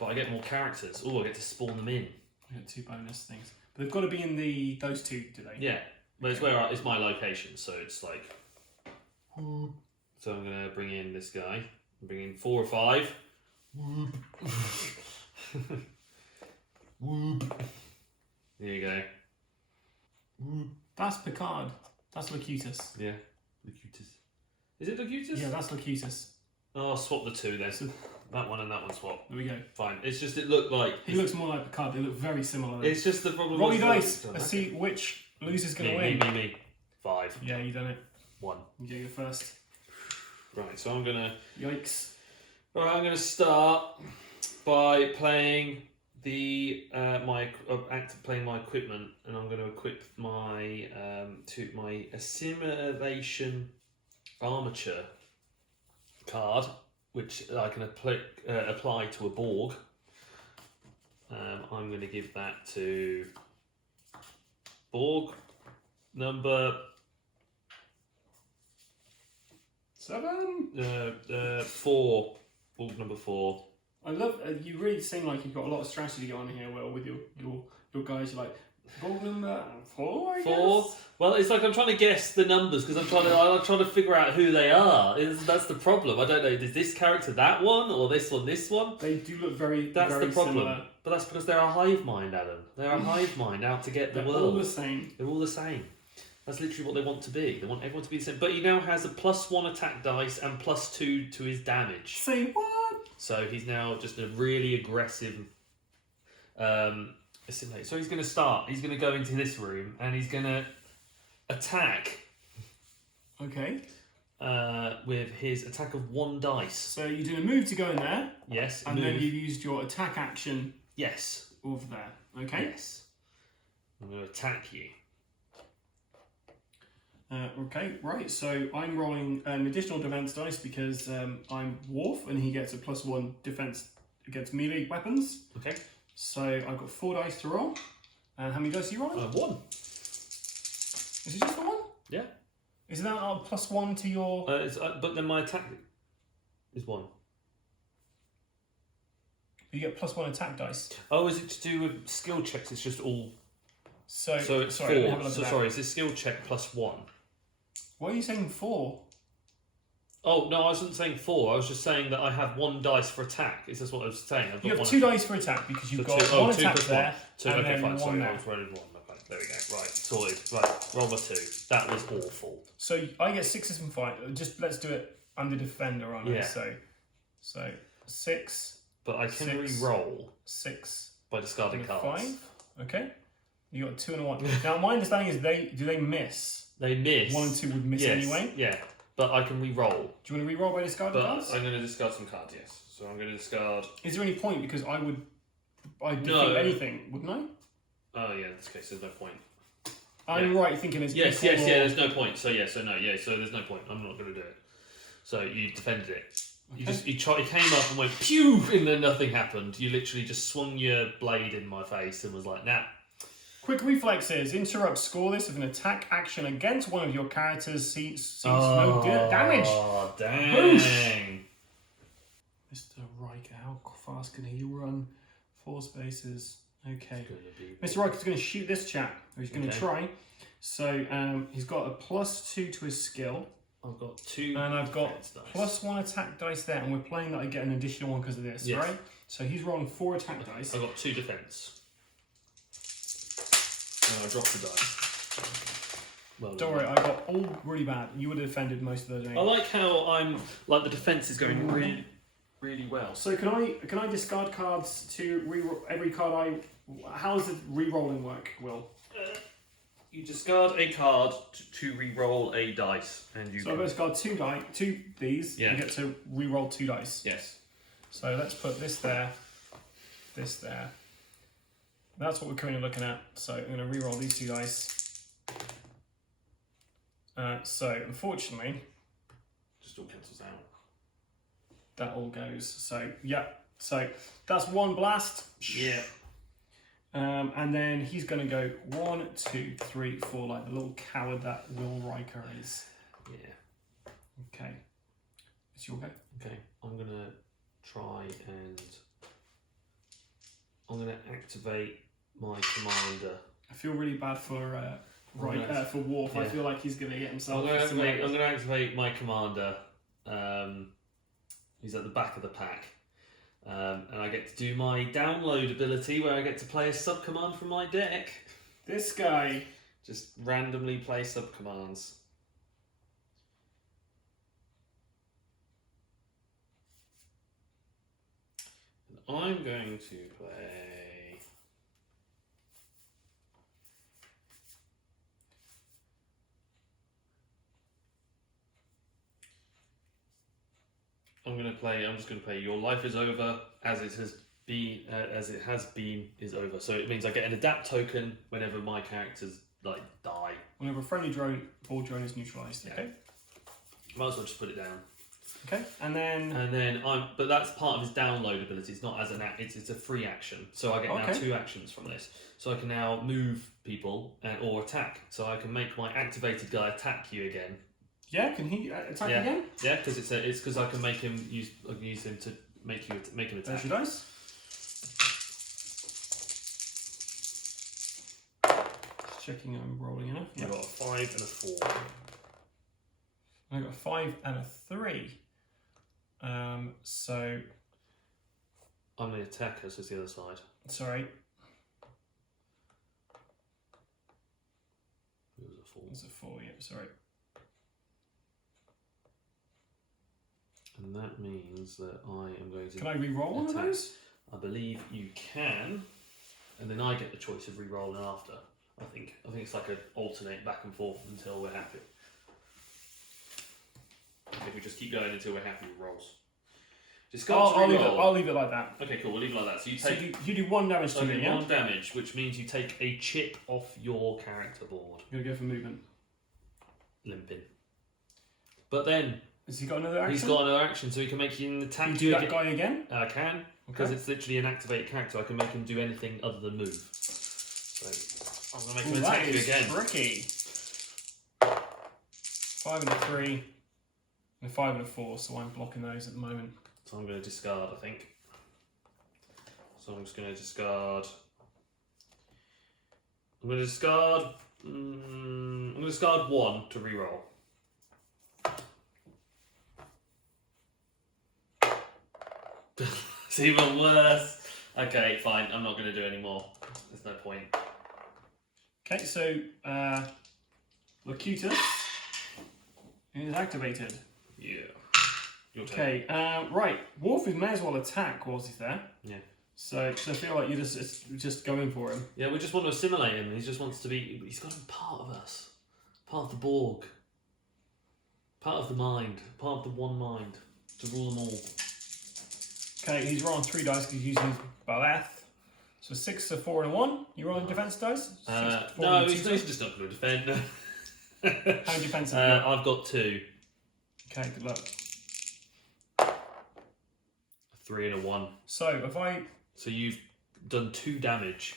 But I get more characters. Oh, I get to spawn them in. I get 2 bonus things. But they've got to be in those 2, do they? Yeah. But it's it's my location, so it's like... So I'm going to bring in this guy. Bring in 4 or 5. Whoop. Whoop. There you go. Whoop. That's Picard. That's Locutus. Yeah. Locutus. Is it Locutus? Yeah, that's Locutus. Oh, I'll swap the 2 then. That one and that one swap. There we go. Fine. It's just it looked like... He looks more like Picard. They look very similar. It's just the problem... Roll your dice. Let's see which loser's going to win. Me. 5. Yeah, you done it. 1. You go first. Right, so I'm going to... Yikes. Right, I'm going to start by playing playing my equipment, and I'm going to equip my my assimilation armature card, which I can apply to a Borg. I'm going to give that to Borg number 7. 4. Borg number 4. I love. You really seem like you've got a lot of strategy on here, Will, with your guys. You're like goal number 4. I guess? Well, it's like I'm trying to guess the numbers because I'm trying to figure out who they are. That's the problem. I don't know. Is this character that one or this one this one? They do look very. That's very the problem. Similar. But that's because they're a hive mind, Adam. They're a hive mind out to get the They're world. all the same. They're all the same. That's literally what they want to be. They want everyone to be the same. But he now has a +1 attack dice and +2 to his damage. Say what? So he's now just a really aggressive Assimilate. So he's going to start. He's going to go into this room and he's going to attack. Okay. With his attack of 1 dice. So you did a move to go in there. Yes. And then you used your attack action. Yes. Over there. Okay. Yes. I'm going to attack you. Okay, right. So I'm rolling an additional defense dice because I'm Worf and he gets a +1 defense against melee weapons. Okay. So I've got 4 dice to roll. And how many dice are you rolling? 1. Is it just the 1? Yeah. Isn't that a +1 to your... but then my attack is 1. You get +1 attack dice. Oh, is it to do with skill checks? It's just all... So it's sorry, 4. So sorry, is this skill check +1? Why are you saying 4? Oh, no, I wasn't saying 4. I was just saying that I have 1 dice for attack. Is this what I was saying? You have 2 dice for attack because you've got 1 attack there. 2, and okay, then fine. 1 Sorry, there. I was rolling 1. Okay, there we go. Right, sorted. Right, roll my 2. That was awful. So I get 6s from 5. Just let's do it. I'm the defender, aren't I? So 6. But I can re-roll 6 by discarding cards. 5. Okay. You got 2 and a 1. Now my understanding is do they miss? They miss. 1 and 2 would miss anyway. Yeah, but I can re-roll. Do you want to re-roll by discarding cards? I'm going to discard some cards. Yes. So I'm going to discard. Is there any point because I'd defeat anything, wouldn't I? Oh yeah, in this case there's no point. I'm right thinking it's yes. There's no point. So so there's no point. I'm not going to do it. So you defended it. Okay. He came up and went pew, and then nothing happened. You literally just swung your blade in my face and was like, nah. Quick reflexes. Interrupt. Score this with an attack action against one of your characters. Sees no damage. Oh dang! Boosh. Mr. Riker, how fast can he run? 4 spaces. Okay. Mr. Riker's going to shoot this chap. Or he's going to try. So he's got a +2 to his skill. I've got 2. And I've got +1 attack dice there, and we're playing that I get an additional 1 because of this, right? So he's rolling 4 attack dice. I've got 2 defense. And I dropped the dice. Well, don't worry, I got all really bad. You would have defended most of those. I like how I'm like the defense is going really, really well. So can I discard cards to re-roll every card How does the re-rolling work, Will? You discard a card to re-roll a dice, and you. So I've discarded 2 these. Yeah. You get to re-roll 2 dice. Yes. So let's put this there, this there. That's what we're currently looking at. So I'm going to re-roll these 2 dice. So unfortunately, just all cancels out. That all goes. So yeah. So that's 1 blast. Yeah. And then he's going to go 1, 2, 3, 4, like the little coward that Will Riker is. Yeah. Okay. It's your go. Okay. I'm going to try and I'm going to activate my commander. I feel really bad for for Worf. Yeah. I feel like he's going to get himself. I'm going to activate my commander. He's at the back of the pack. And I get to do my download ability where I get to play a sub-command from my deck. This guy. Just randomly play sub-commands. And I'm going to play... I'm just going to play Your Life is Over as it has been is over. So it means I get an adapt token whenever my characters like die. Whenever a friendly ball drone is neutralized. Yeah. Okay. Might as well just put it down. Okay, and then but that's part of his download ability. It's not as an it's a free action. So I get now 2 actions from this. So I can now move people or attack. So I can make my activated guy attack you again. Yeah, can he attack again? Yeah, because it's because I can make him use him to make him attack. There's your dice. Just checking I'm rolling enough. I've got a 5 and a 4. I've got a 5 and a 3. So I'm the attacker, so it's the other side. sorry. It was a 4. It's a 4. Yeah, sorry. And that means that I am going to. Can I re-roll one of attack. those? I believe you can, and then I get the choice of re-rolling after. I think it's like an alternate back and forth until we're happy. If we just keep going until we're happy with rolls. Discard to re-roll. I'll leave it like that. Okay, cool. We'll leave it like that. So you take. You do 1 damage to me, yeah? 1 damage, which means you take a chip off your character board. I'm gonna go for movement. Limping. But then Has he got another action? he's got another action, so he can make you attack. Can you do that guy again? I can, because Okay. it's literally an activated character. I can make him do anything other than move. So I'm gonna make him That attack you is again. tricky. 5 and a 3, and a 5 and a 4. So I'm blocking those at the moment. So I'm going to discard, I think. So I'm just going to discard. I'm going to discard. I'm going to discard 1 to reroll. It's even worse. Okay, fine. I'm not going to do any more. There's no point. Okay, so Locutus is activated. Yeah. Your turn. Okay, right. Wolf may as well attack whilst he's there. Yeah. So I feel like you're just going for him. Yeah, we just want to assimilate him. He just wants to be. He's got to be part of us, part of the Borg, part of the mind, part of the one mind to rule them all. Okay, he's rolling 3 dice because he's using his Baleth. So 6, a 4, and a 1. You rolling defense dice? 6, 4, No, and a he's 2. just not going to defend. How defensive? Are you? I've got 2, Okay, good luck. a 3 and a 1. So if I So you've done 2 damage.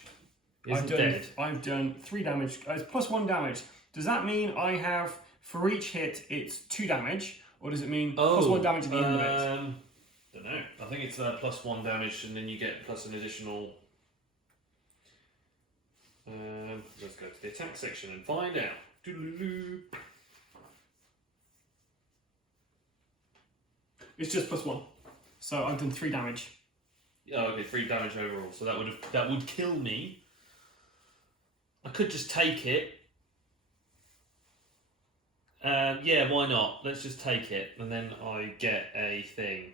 He isn't dead. I've done 3 damage. It's plus 1 damage. Does that mean I have for each hit it's 2 damage, or does it mean plus 1 damage at the end of it? Don't know. I think it's plus 1 damage, and then you get plus an additional. Let's go to the attack section and find out. Doodaloo. It's just plus 1. So I've done 3 damage. Oh, okay, 3 damage overall. So that would kill me. I could just take it. Yeah, why not? Let's just take it, and then I get a thing.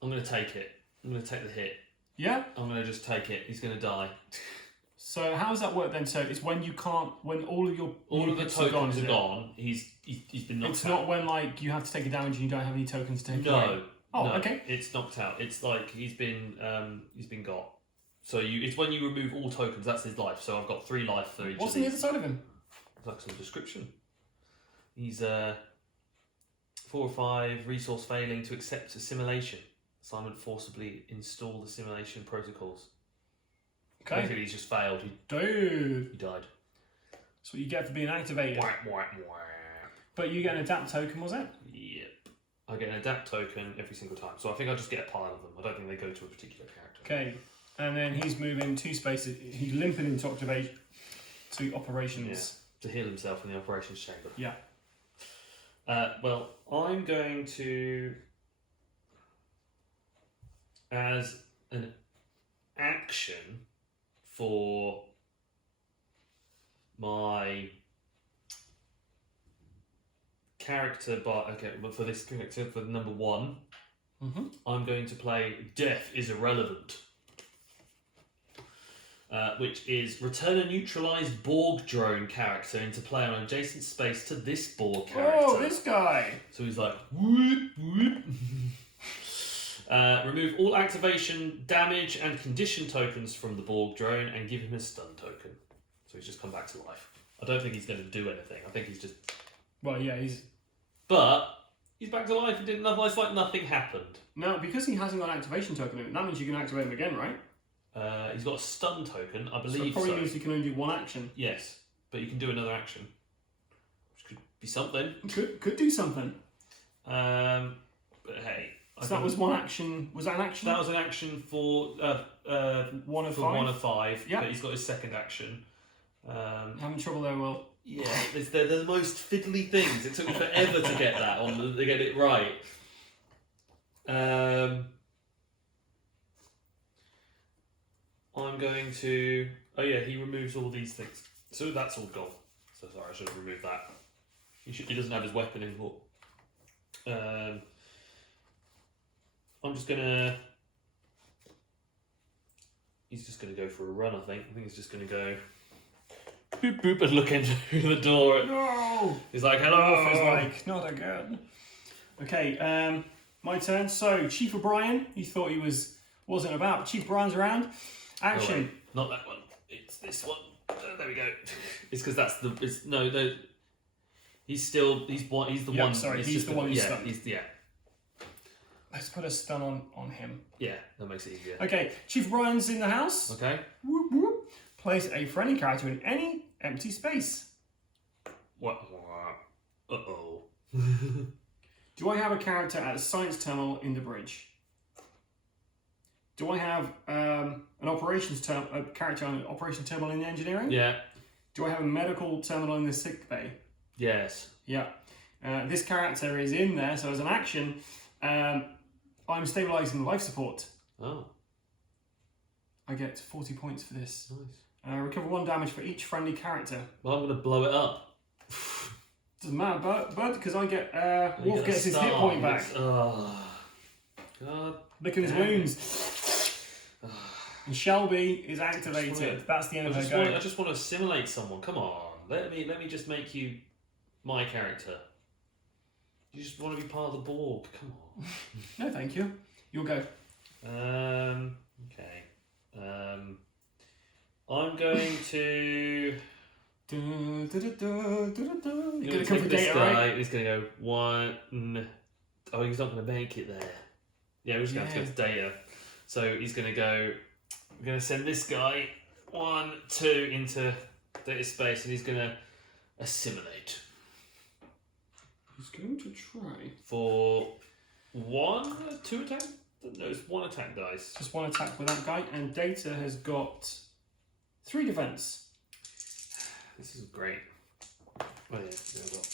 I'm going to take it. I'm going to take the hit. Yeah? I'm going to just take it. He's going to die. So how does that work then? So it's when you can't, when all of your All of the hits tokens is are it? gone. He's been knocked out. It's not when like you have to take a damage and you don't have any tokens to take No. away. Oh, no, okay. It's knocked out. It's like he's been got. So it's when you remove all tokens. That's his life. So I've got 3 life for each. What's of on the these. other side of him? Like some description. He's 4 or 5 resource failing to accept assimilation. Simon forcibly install the simulation protocols. Okay. Basically, he's just failed. Dude. He died. That's what you get for being activated. Whack, whack, whack. But you get an adapt token, was it? Yep. I get an adapt token every single time. So I think I just get a pile of them. I don't think they go to a particular character. Okay. And then he's moving 2 spaces. He's limping into to operations. To heal himself in the operations chamber. Yeah. Well, I'm going to, as an action for my character, but for this character, for number 1, I'm going to play Death is Irrelevant. Which is return a neutralized Borg drone character into play on adjacent space to this Borg character. Oh, this guy! So he's like, whoop, whoop. Remove all activation, damage, and condition tokens from the Borg drone and give him a stun token. So he's just come back to life. I don't think he's going to do anything. I think he's just. Well, yeah, he's. But he's back to life. He didn't. It's like nothing happened. No, because he hasn't got an activation token in it, that means you can activate him again, right? He's got a stun token, I So believe. it probably means he can only do 1 action. Yes, but you can do another action, which could be something. Could do something. But hey. So that was one action. Was that an action? That was an action for 1 of 5. 1 of 5. Yeah. But he's got his second action. Having trouble there, Will. Yeah, they're the most fiddly things. It took me forever to get that to get it right. I'm going to. Oh yeah, he removes all these things. So that's all gone. So sorry, I should have removed that. He doesn't have his weapon anymore. I'm just gonna. He's just gonna go for a run. I think he's just gonna go. Boop boop and look into the door. No. He's like, hello. He's like, not again. Okay, my turn. So Chief O'Brien, he thought he wasn't about, but Chief O'Brien's around. Action. Oh, wait, not that one. It's this one. There we go. It's because that's the. It's no. He's the one. Sorry, he's the one who's stunned. Yeah. Let's put a stun on him. Yeah, that makes it easier. Okay, Chief O'Brien's in the house. Okay. Whoop, whoop. Place a friendly character in any empty space. What? Uh-oh. Do I have a character at a science terminal in the bridge? Do I have a character on an operations terminal in engineering? Yeah. Do I have a medical terminal in the sick bay? Yes. Yeah. This character is in there, so as an action, I'm stabilizing life support. Oh. I get 40 points for this. Nice. Recover 1 damage for each friendly character. Well, I'm going to blow it up. Doesn't matter, but because I get Wolf gets his hit point back. Oh. God. Licking his wounds. And Shelby is activated. That's the end of her go. I just want to assimilate someone. Come on. Let me just make you my character. You just want to be part of the Borg. Come on. No, thank you. You'll go. Okay. I'm going to. You're You're gonna come for this data, guy. right? He's going to go 1. Oh, he's not going to make it there. Yeah, we're just going to have to go to data. So he's going to go. We're going to send this guy 1, 2 into data space, and he's going to assimilate. He's going to try. For 1, 2 attack? No, it's 1 attack dice. Just 1 attack with that guy, and Data has got 3 defense. This is great. Oh yeah, I've got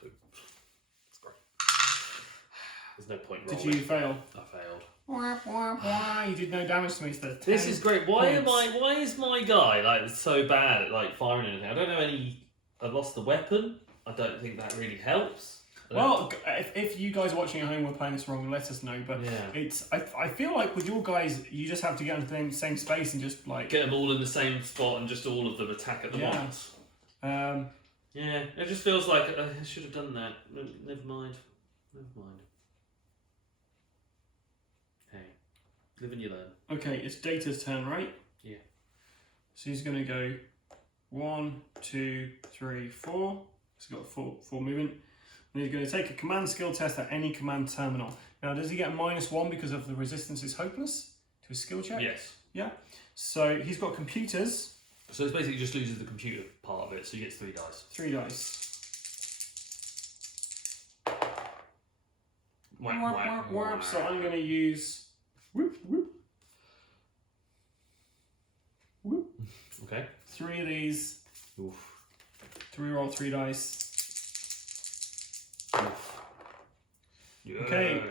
2. That's great. There's no point rolling. Did you fail? I failed. You did no damage to me. So This is great. Why is my guy like so bad at like firing anything? I don't know any. I've lost the weapon. I don't think that really helps. Well, if you guys watching at home were playing this wrong, let us know. But yeah. I feel like with your guys, you just have to get into the same space and just like get them all in the same spot and just all of them attack at the once. Yeah, it just feels like I should have done that. Never mind. Hey, live and you learn. Okay, it's Data's turn, right? Yeah. So he's going to go 1, 2, 3, 4. He's got 4 movement. And he's going to take a command skill test at any command terminal. Now, does he get a -1 because of the resistance is hopeless to his skill check? Yes. Yeah. So he's got computers. So it's basically just loses the computer part of it, so he gets 3 dice. 3 dice. Whack. So I'm going to use. Whoop, whoop. Whoop. Okay. 3 of these. Oof. 3 roll 3 dice. Oof. Yes. Okay.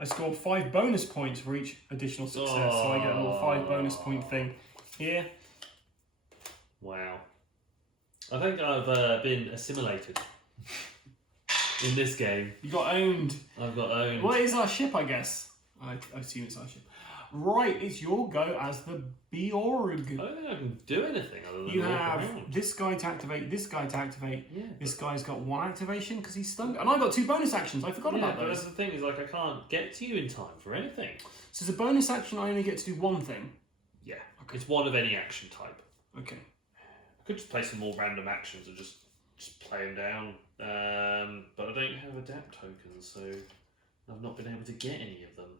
I scored 5 bonus points for each additional success, so I get a little 5 bonus point thing here. Wow. I think I've been assimilated in this game. You got owned. I've got owned. Well, it is our ship, I guess. I assume it's our ship. Right, it's your go as the Bjorg. I don't think I can do anything other than You walk have around. this guy to activate, this guy to activate. Yeah, this guy's got 1 activation because he's stunned. And I've got 2 bonus actions. I forgot about but those. that's the thing, is like I can't get to you in time for anything. So as a bonus action, I only get to do 1 thing. Yeah. Okay. It's 1 of any action type. Okay. I could just play some more random actions and just play them down. But I don't have adapt tokens, so I've not been able to get any of them.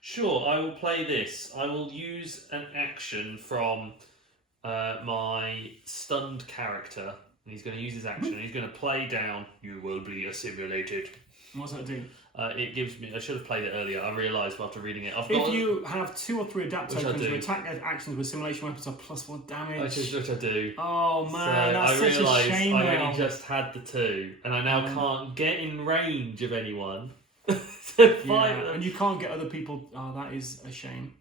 Sure, I will play this. I will use an action from my stunned character, and he's going to use his action. He's going to play down. You will be assimilated. What's that do? It gives me. I should have played it earlier. I realised after reading it. If you have 2 or 3 adapt Which I tokens, do. your attack actions with simulation weapons are +1 damage. Which I do. Oh man, So that's I such realised a shame. I now. only just had the 2, and I now can't get in range of anyone. to Yeah, fight them. and you can't get other people. Oh, that is a shame.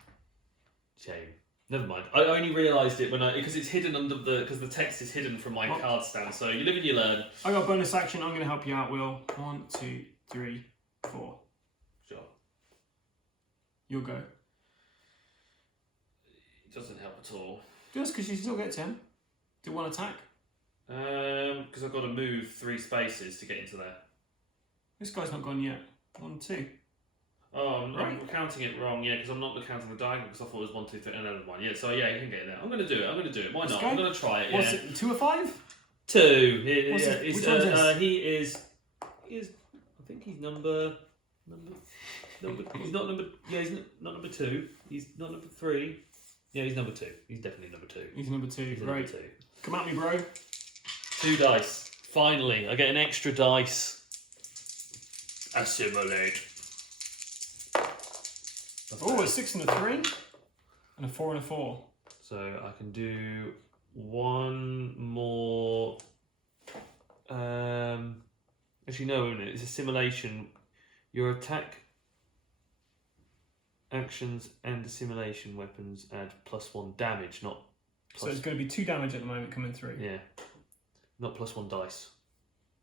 Shame. Never mind. I only realised it when because it's hidden under because the text is hidden from my card stand. So you live and you learn. I got a bonus action. I'm going to help you out, Will. 1, 2, 3, 4. Sure. You'll go. It doesn't help at all. Just because you still get 10. Do 1 attack. Because I've got to move 3 spaces to get into there. This guy's not gone yet. 1, 2. Oh, I'm counting it wrong, yeah, because I'm not counting the diagonal because I thought it was 1, 2, 3, and another one. Yeah, so yeah, you can get in there. I'm going to do it. Why not? I'm going to try it. What's yeah. it? 2 or 5? 2. Which one's this? He is. I think he's number. He's not number. Yeah, he's not number 2. He's not number 3. Yeah, he's number 2. He's definitely number 2. He's number 2. He's Right. number 2. Come at me, bro. 2 dice. Finally, I get an extra dice. Assimilate. Oh, a 6 and a 3, and a 4 and a 4. So I can do 1 more. Actually, no, isn't it? It's a simulation. Your attack actions and assimilation weapons add +1 damage, not. So it's going to be 2 damage at the moment coming through. Yeah, not +1 dice.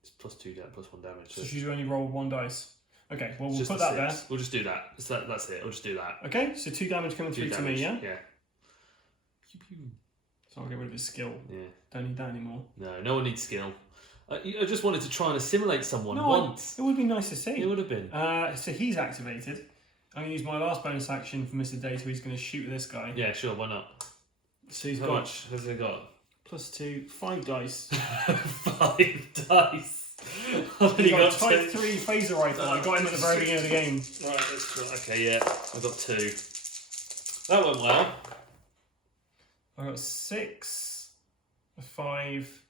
It's +2 +1 damage. So she's only rolled 1 dice. Okay, well, we'll just put the that there. 6. We'll just do that. That's it. I'll just do that. Okay, so 2 damage coming 2 through to damage. me, yeah? Yeah. So I'll get rid of his skill. Yeah. Don't need that anymore. No one needs skill. I just wanted to try and assimilate someone No, once. it would be nice to see. It would have been. So he's activated. I'm going to use my last bonus action for Mr. Data. He's going to shoot this guy. Yeah, sure. Why not? So he's How got much has he got? +2, 5 dice. 5 dice. I've He's only got a got Type 2. 3 phaser rifle. I got him at the very beginning of the game. Right, let's try. Okay, yeah. I've got 2. That went well. I got 6, a 5,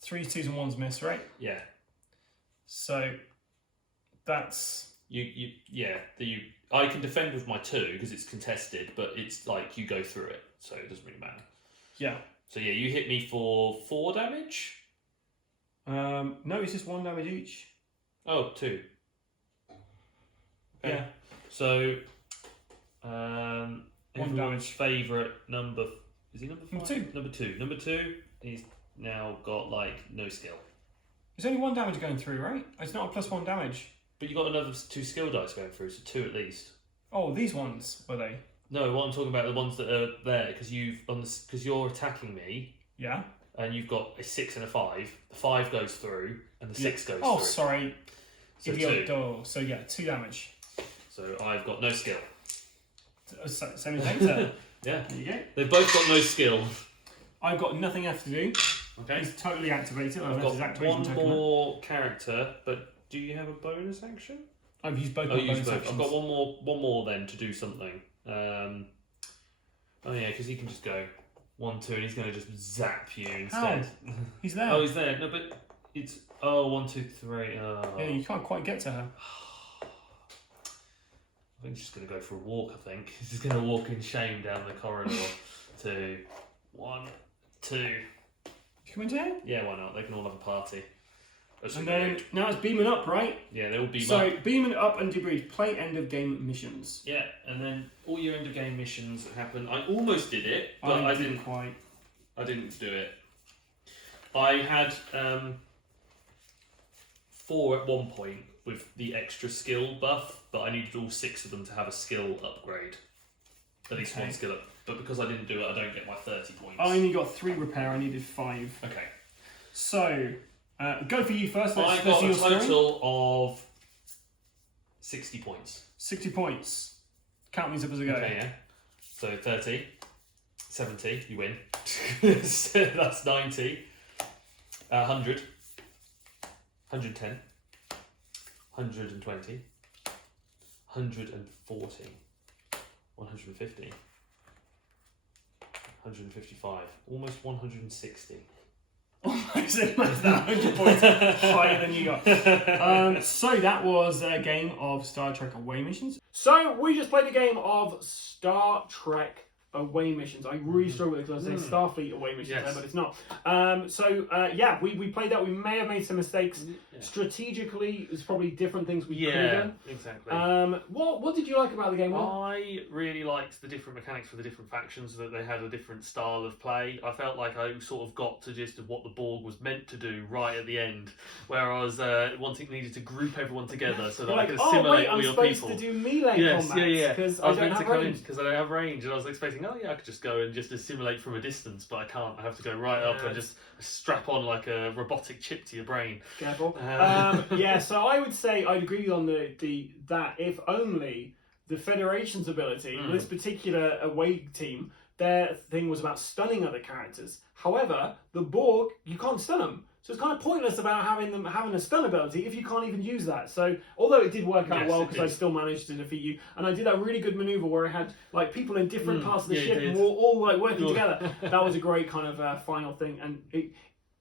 3 2s and 1s miss, right? Yeah. So that's I can defend with my 2 because it's contested, but it's like you go through it, so it doesn't really matter. yeah. So yeah, you hit me for 4 damage. No, it's just 1 damage each. Oh, 2. Okay. Yeah. So, 1 everyone's damage. favourite number is he number 5? Number 2. Number 2. He's now got like no skill. There's only 1 damage going through, right? It's not a +1 damage. But you got another 2 skill dice going through, so 2 at least. Oh, these ones were they? No, what I'm talking about are the ones that are there because you're attacking me. Yeah. And you've got a 6 and a 5. The 5 goes through, and the 6 goes Oh, through. sorry. So Idiot 2. doll. So yeah, 2 damage. So I've got no skill. Same as Data. Yeah. There you go. They've both got no skill. I've got nothing left to do. Okay. He's totally activated. I've His got activation 1 token. more character, but do you have a bonus action? I've used both Oh, my you used bonus both. actions. I've got one more then to do something. Oh yeah, because he can just go 1, 2, and he's going to just zap you instead. He's there. Oh, he's there. No, but it's 1, 2, 3. Oh. Yeah, you can't quite get to her. I think he's just going to go for a walk. I think he's just going to walk in shame down the corridor. 2, 1, 2. You come into here? Yeah, why not? They can all have a party. And then now it's beaming up, right? Yeah, they all beam So up. beaming up and debrief. Play end of game missions. Yeah, and then all your end of game missions happen. I almost did it, but I didn't quite. I didn't do it. I had 4 at one point with the extra skill buff, but I needed all 6 of them to have a skill upgrade. At least Okay. 1 skill up. But because I didn't do it, I don't get my 30 points. I only got 3 repair. I needed 5. Okay. So go for you first. I Let's got see a your scoring. total of 60 points. 60 points. Count these up as I go. Okay, yeah. So 30, 70, you win. So that's 90, 100, 110, 120, 140, 150, 155, almost 160. Almost that 100 points higher than you got. So that was a game of Star Trek Away Missions. So we just played a game of Star Trek Away Missions. I really struggle with it because I say Starfleet Away Missions there, but it's not. Yeah, we played that. We may have made some mistakes. Strategically, there's probably different things we could have done. Exactly. What did you like about the game? I really liked the different mechanics for the different factions, that they had a different style of play. I felt like I sort of got to gist of what the Borg was meant to do right at the end, where I was needed to group everyone together so that I could assimilate all your people. I'm supposed to do melee combat because I don't have range. Because I don't have range, and I was expecting, I could just go and just assimilate from a distance, but I can't. I have to go right up and just strap on like a robotic chip to your brain. Careful. So I would say I'd agree on that if only the Federation's ability, this particular away team, their thing was about stunning other characters. However, the Borg, you can't stun them. So it's kind of pointless about having a stun ability if you can't even use that. So although it did work out well because I still managed to defeat you, and I did a really good maneuver where I had like people in different parts of the ship and we're all like working together. That was a great kind of final thing, and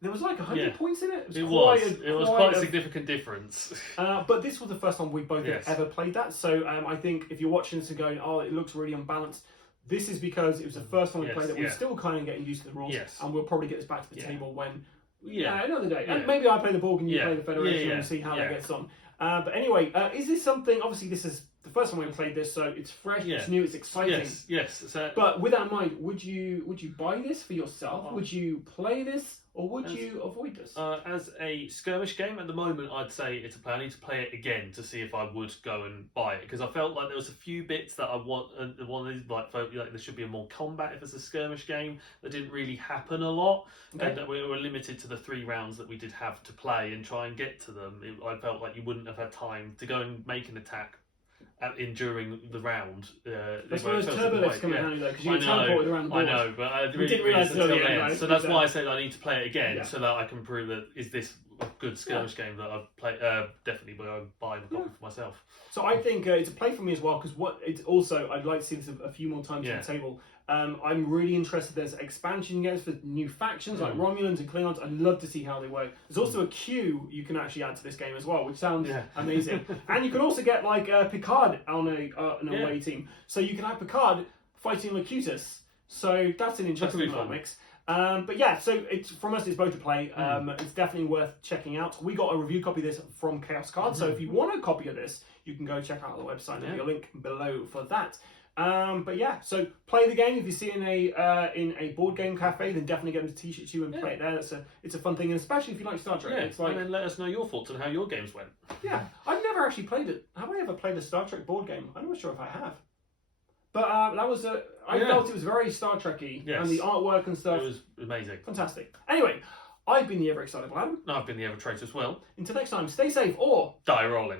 there was like 100 points in it. It was quite a significant difference. But this was the first time we both had ever played that. So I think if you're watching this and going, oh, it looks really unbalanced, this is because it was the first time we played it. We're still kind of getting used to the rules, and we'll probably get this back to the table when. Another day. And maybe I play the Borg and you play the Federation and see how that gets on. But anyway, is this something, obviously this is the first time we played this, so it's fresh, it's new, it's exciting. Yes. But with that in mind, would you buy this for yourself? Would you play this? Or would you avoid this? As a skirmish game, at the moment, I'd say it's a play. I need to play it again to see if I would go and buy it, because I felt like there was a few bits that I wanted, like there should be more combat if it's a skirmish game. That didn't really happen a lot, and that we were limited to the 3 rounds that we did have to play and try and get to them. I felt like you wouldn't have had time to go and make an attack during the round. That's why those turbolifts come in handy though, because you can teleport around the board. I know, but I didn't realise until the end. Right? So that's why I said I need to play it again, so that I can prove that is this a good skirmish game that I've played. Definitely, but I'd buy a copy for myself. So I think it's a play for me as well, because it's also, I'd like to see this a few more times on the table. I'm really interested. There's expansion games for new factions like Romulans and Klingons. I'd love to see how they work. There's also a queue you can actually add to this game as well, which sounds amazing. And you can also get like Picard on an away team. So you can have Picard fighting Locutus. So that's an interesting mix. But yeah, so from us, it's both a play. It's definitely worth checking out. We got a review copy of this from Chaos Cards. So if you want a copy of this, you can go check out the website. There'll be a link below for that. But yeah, so play the game. If you see it in a board game cafe, then definitely get them to t-shirt you and play it there. It's a fun thing, and especially if you like Star Trek. It's like, and then let us know your thoughts on how your games went. Yeah, I've never actually played it. Have I ever played a Star Trek board game? I'm not sure if I have. But that was I felt it was very Star Trek-y, and the artwork and stuff. It was amazing. Fantastic. Anyway, I've been the ever excitable Adam. I've been the ever traitor as well. Until next time, stay safe or die rolling.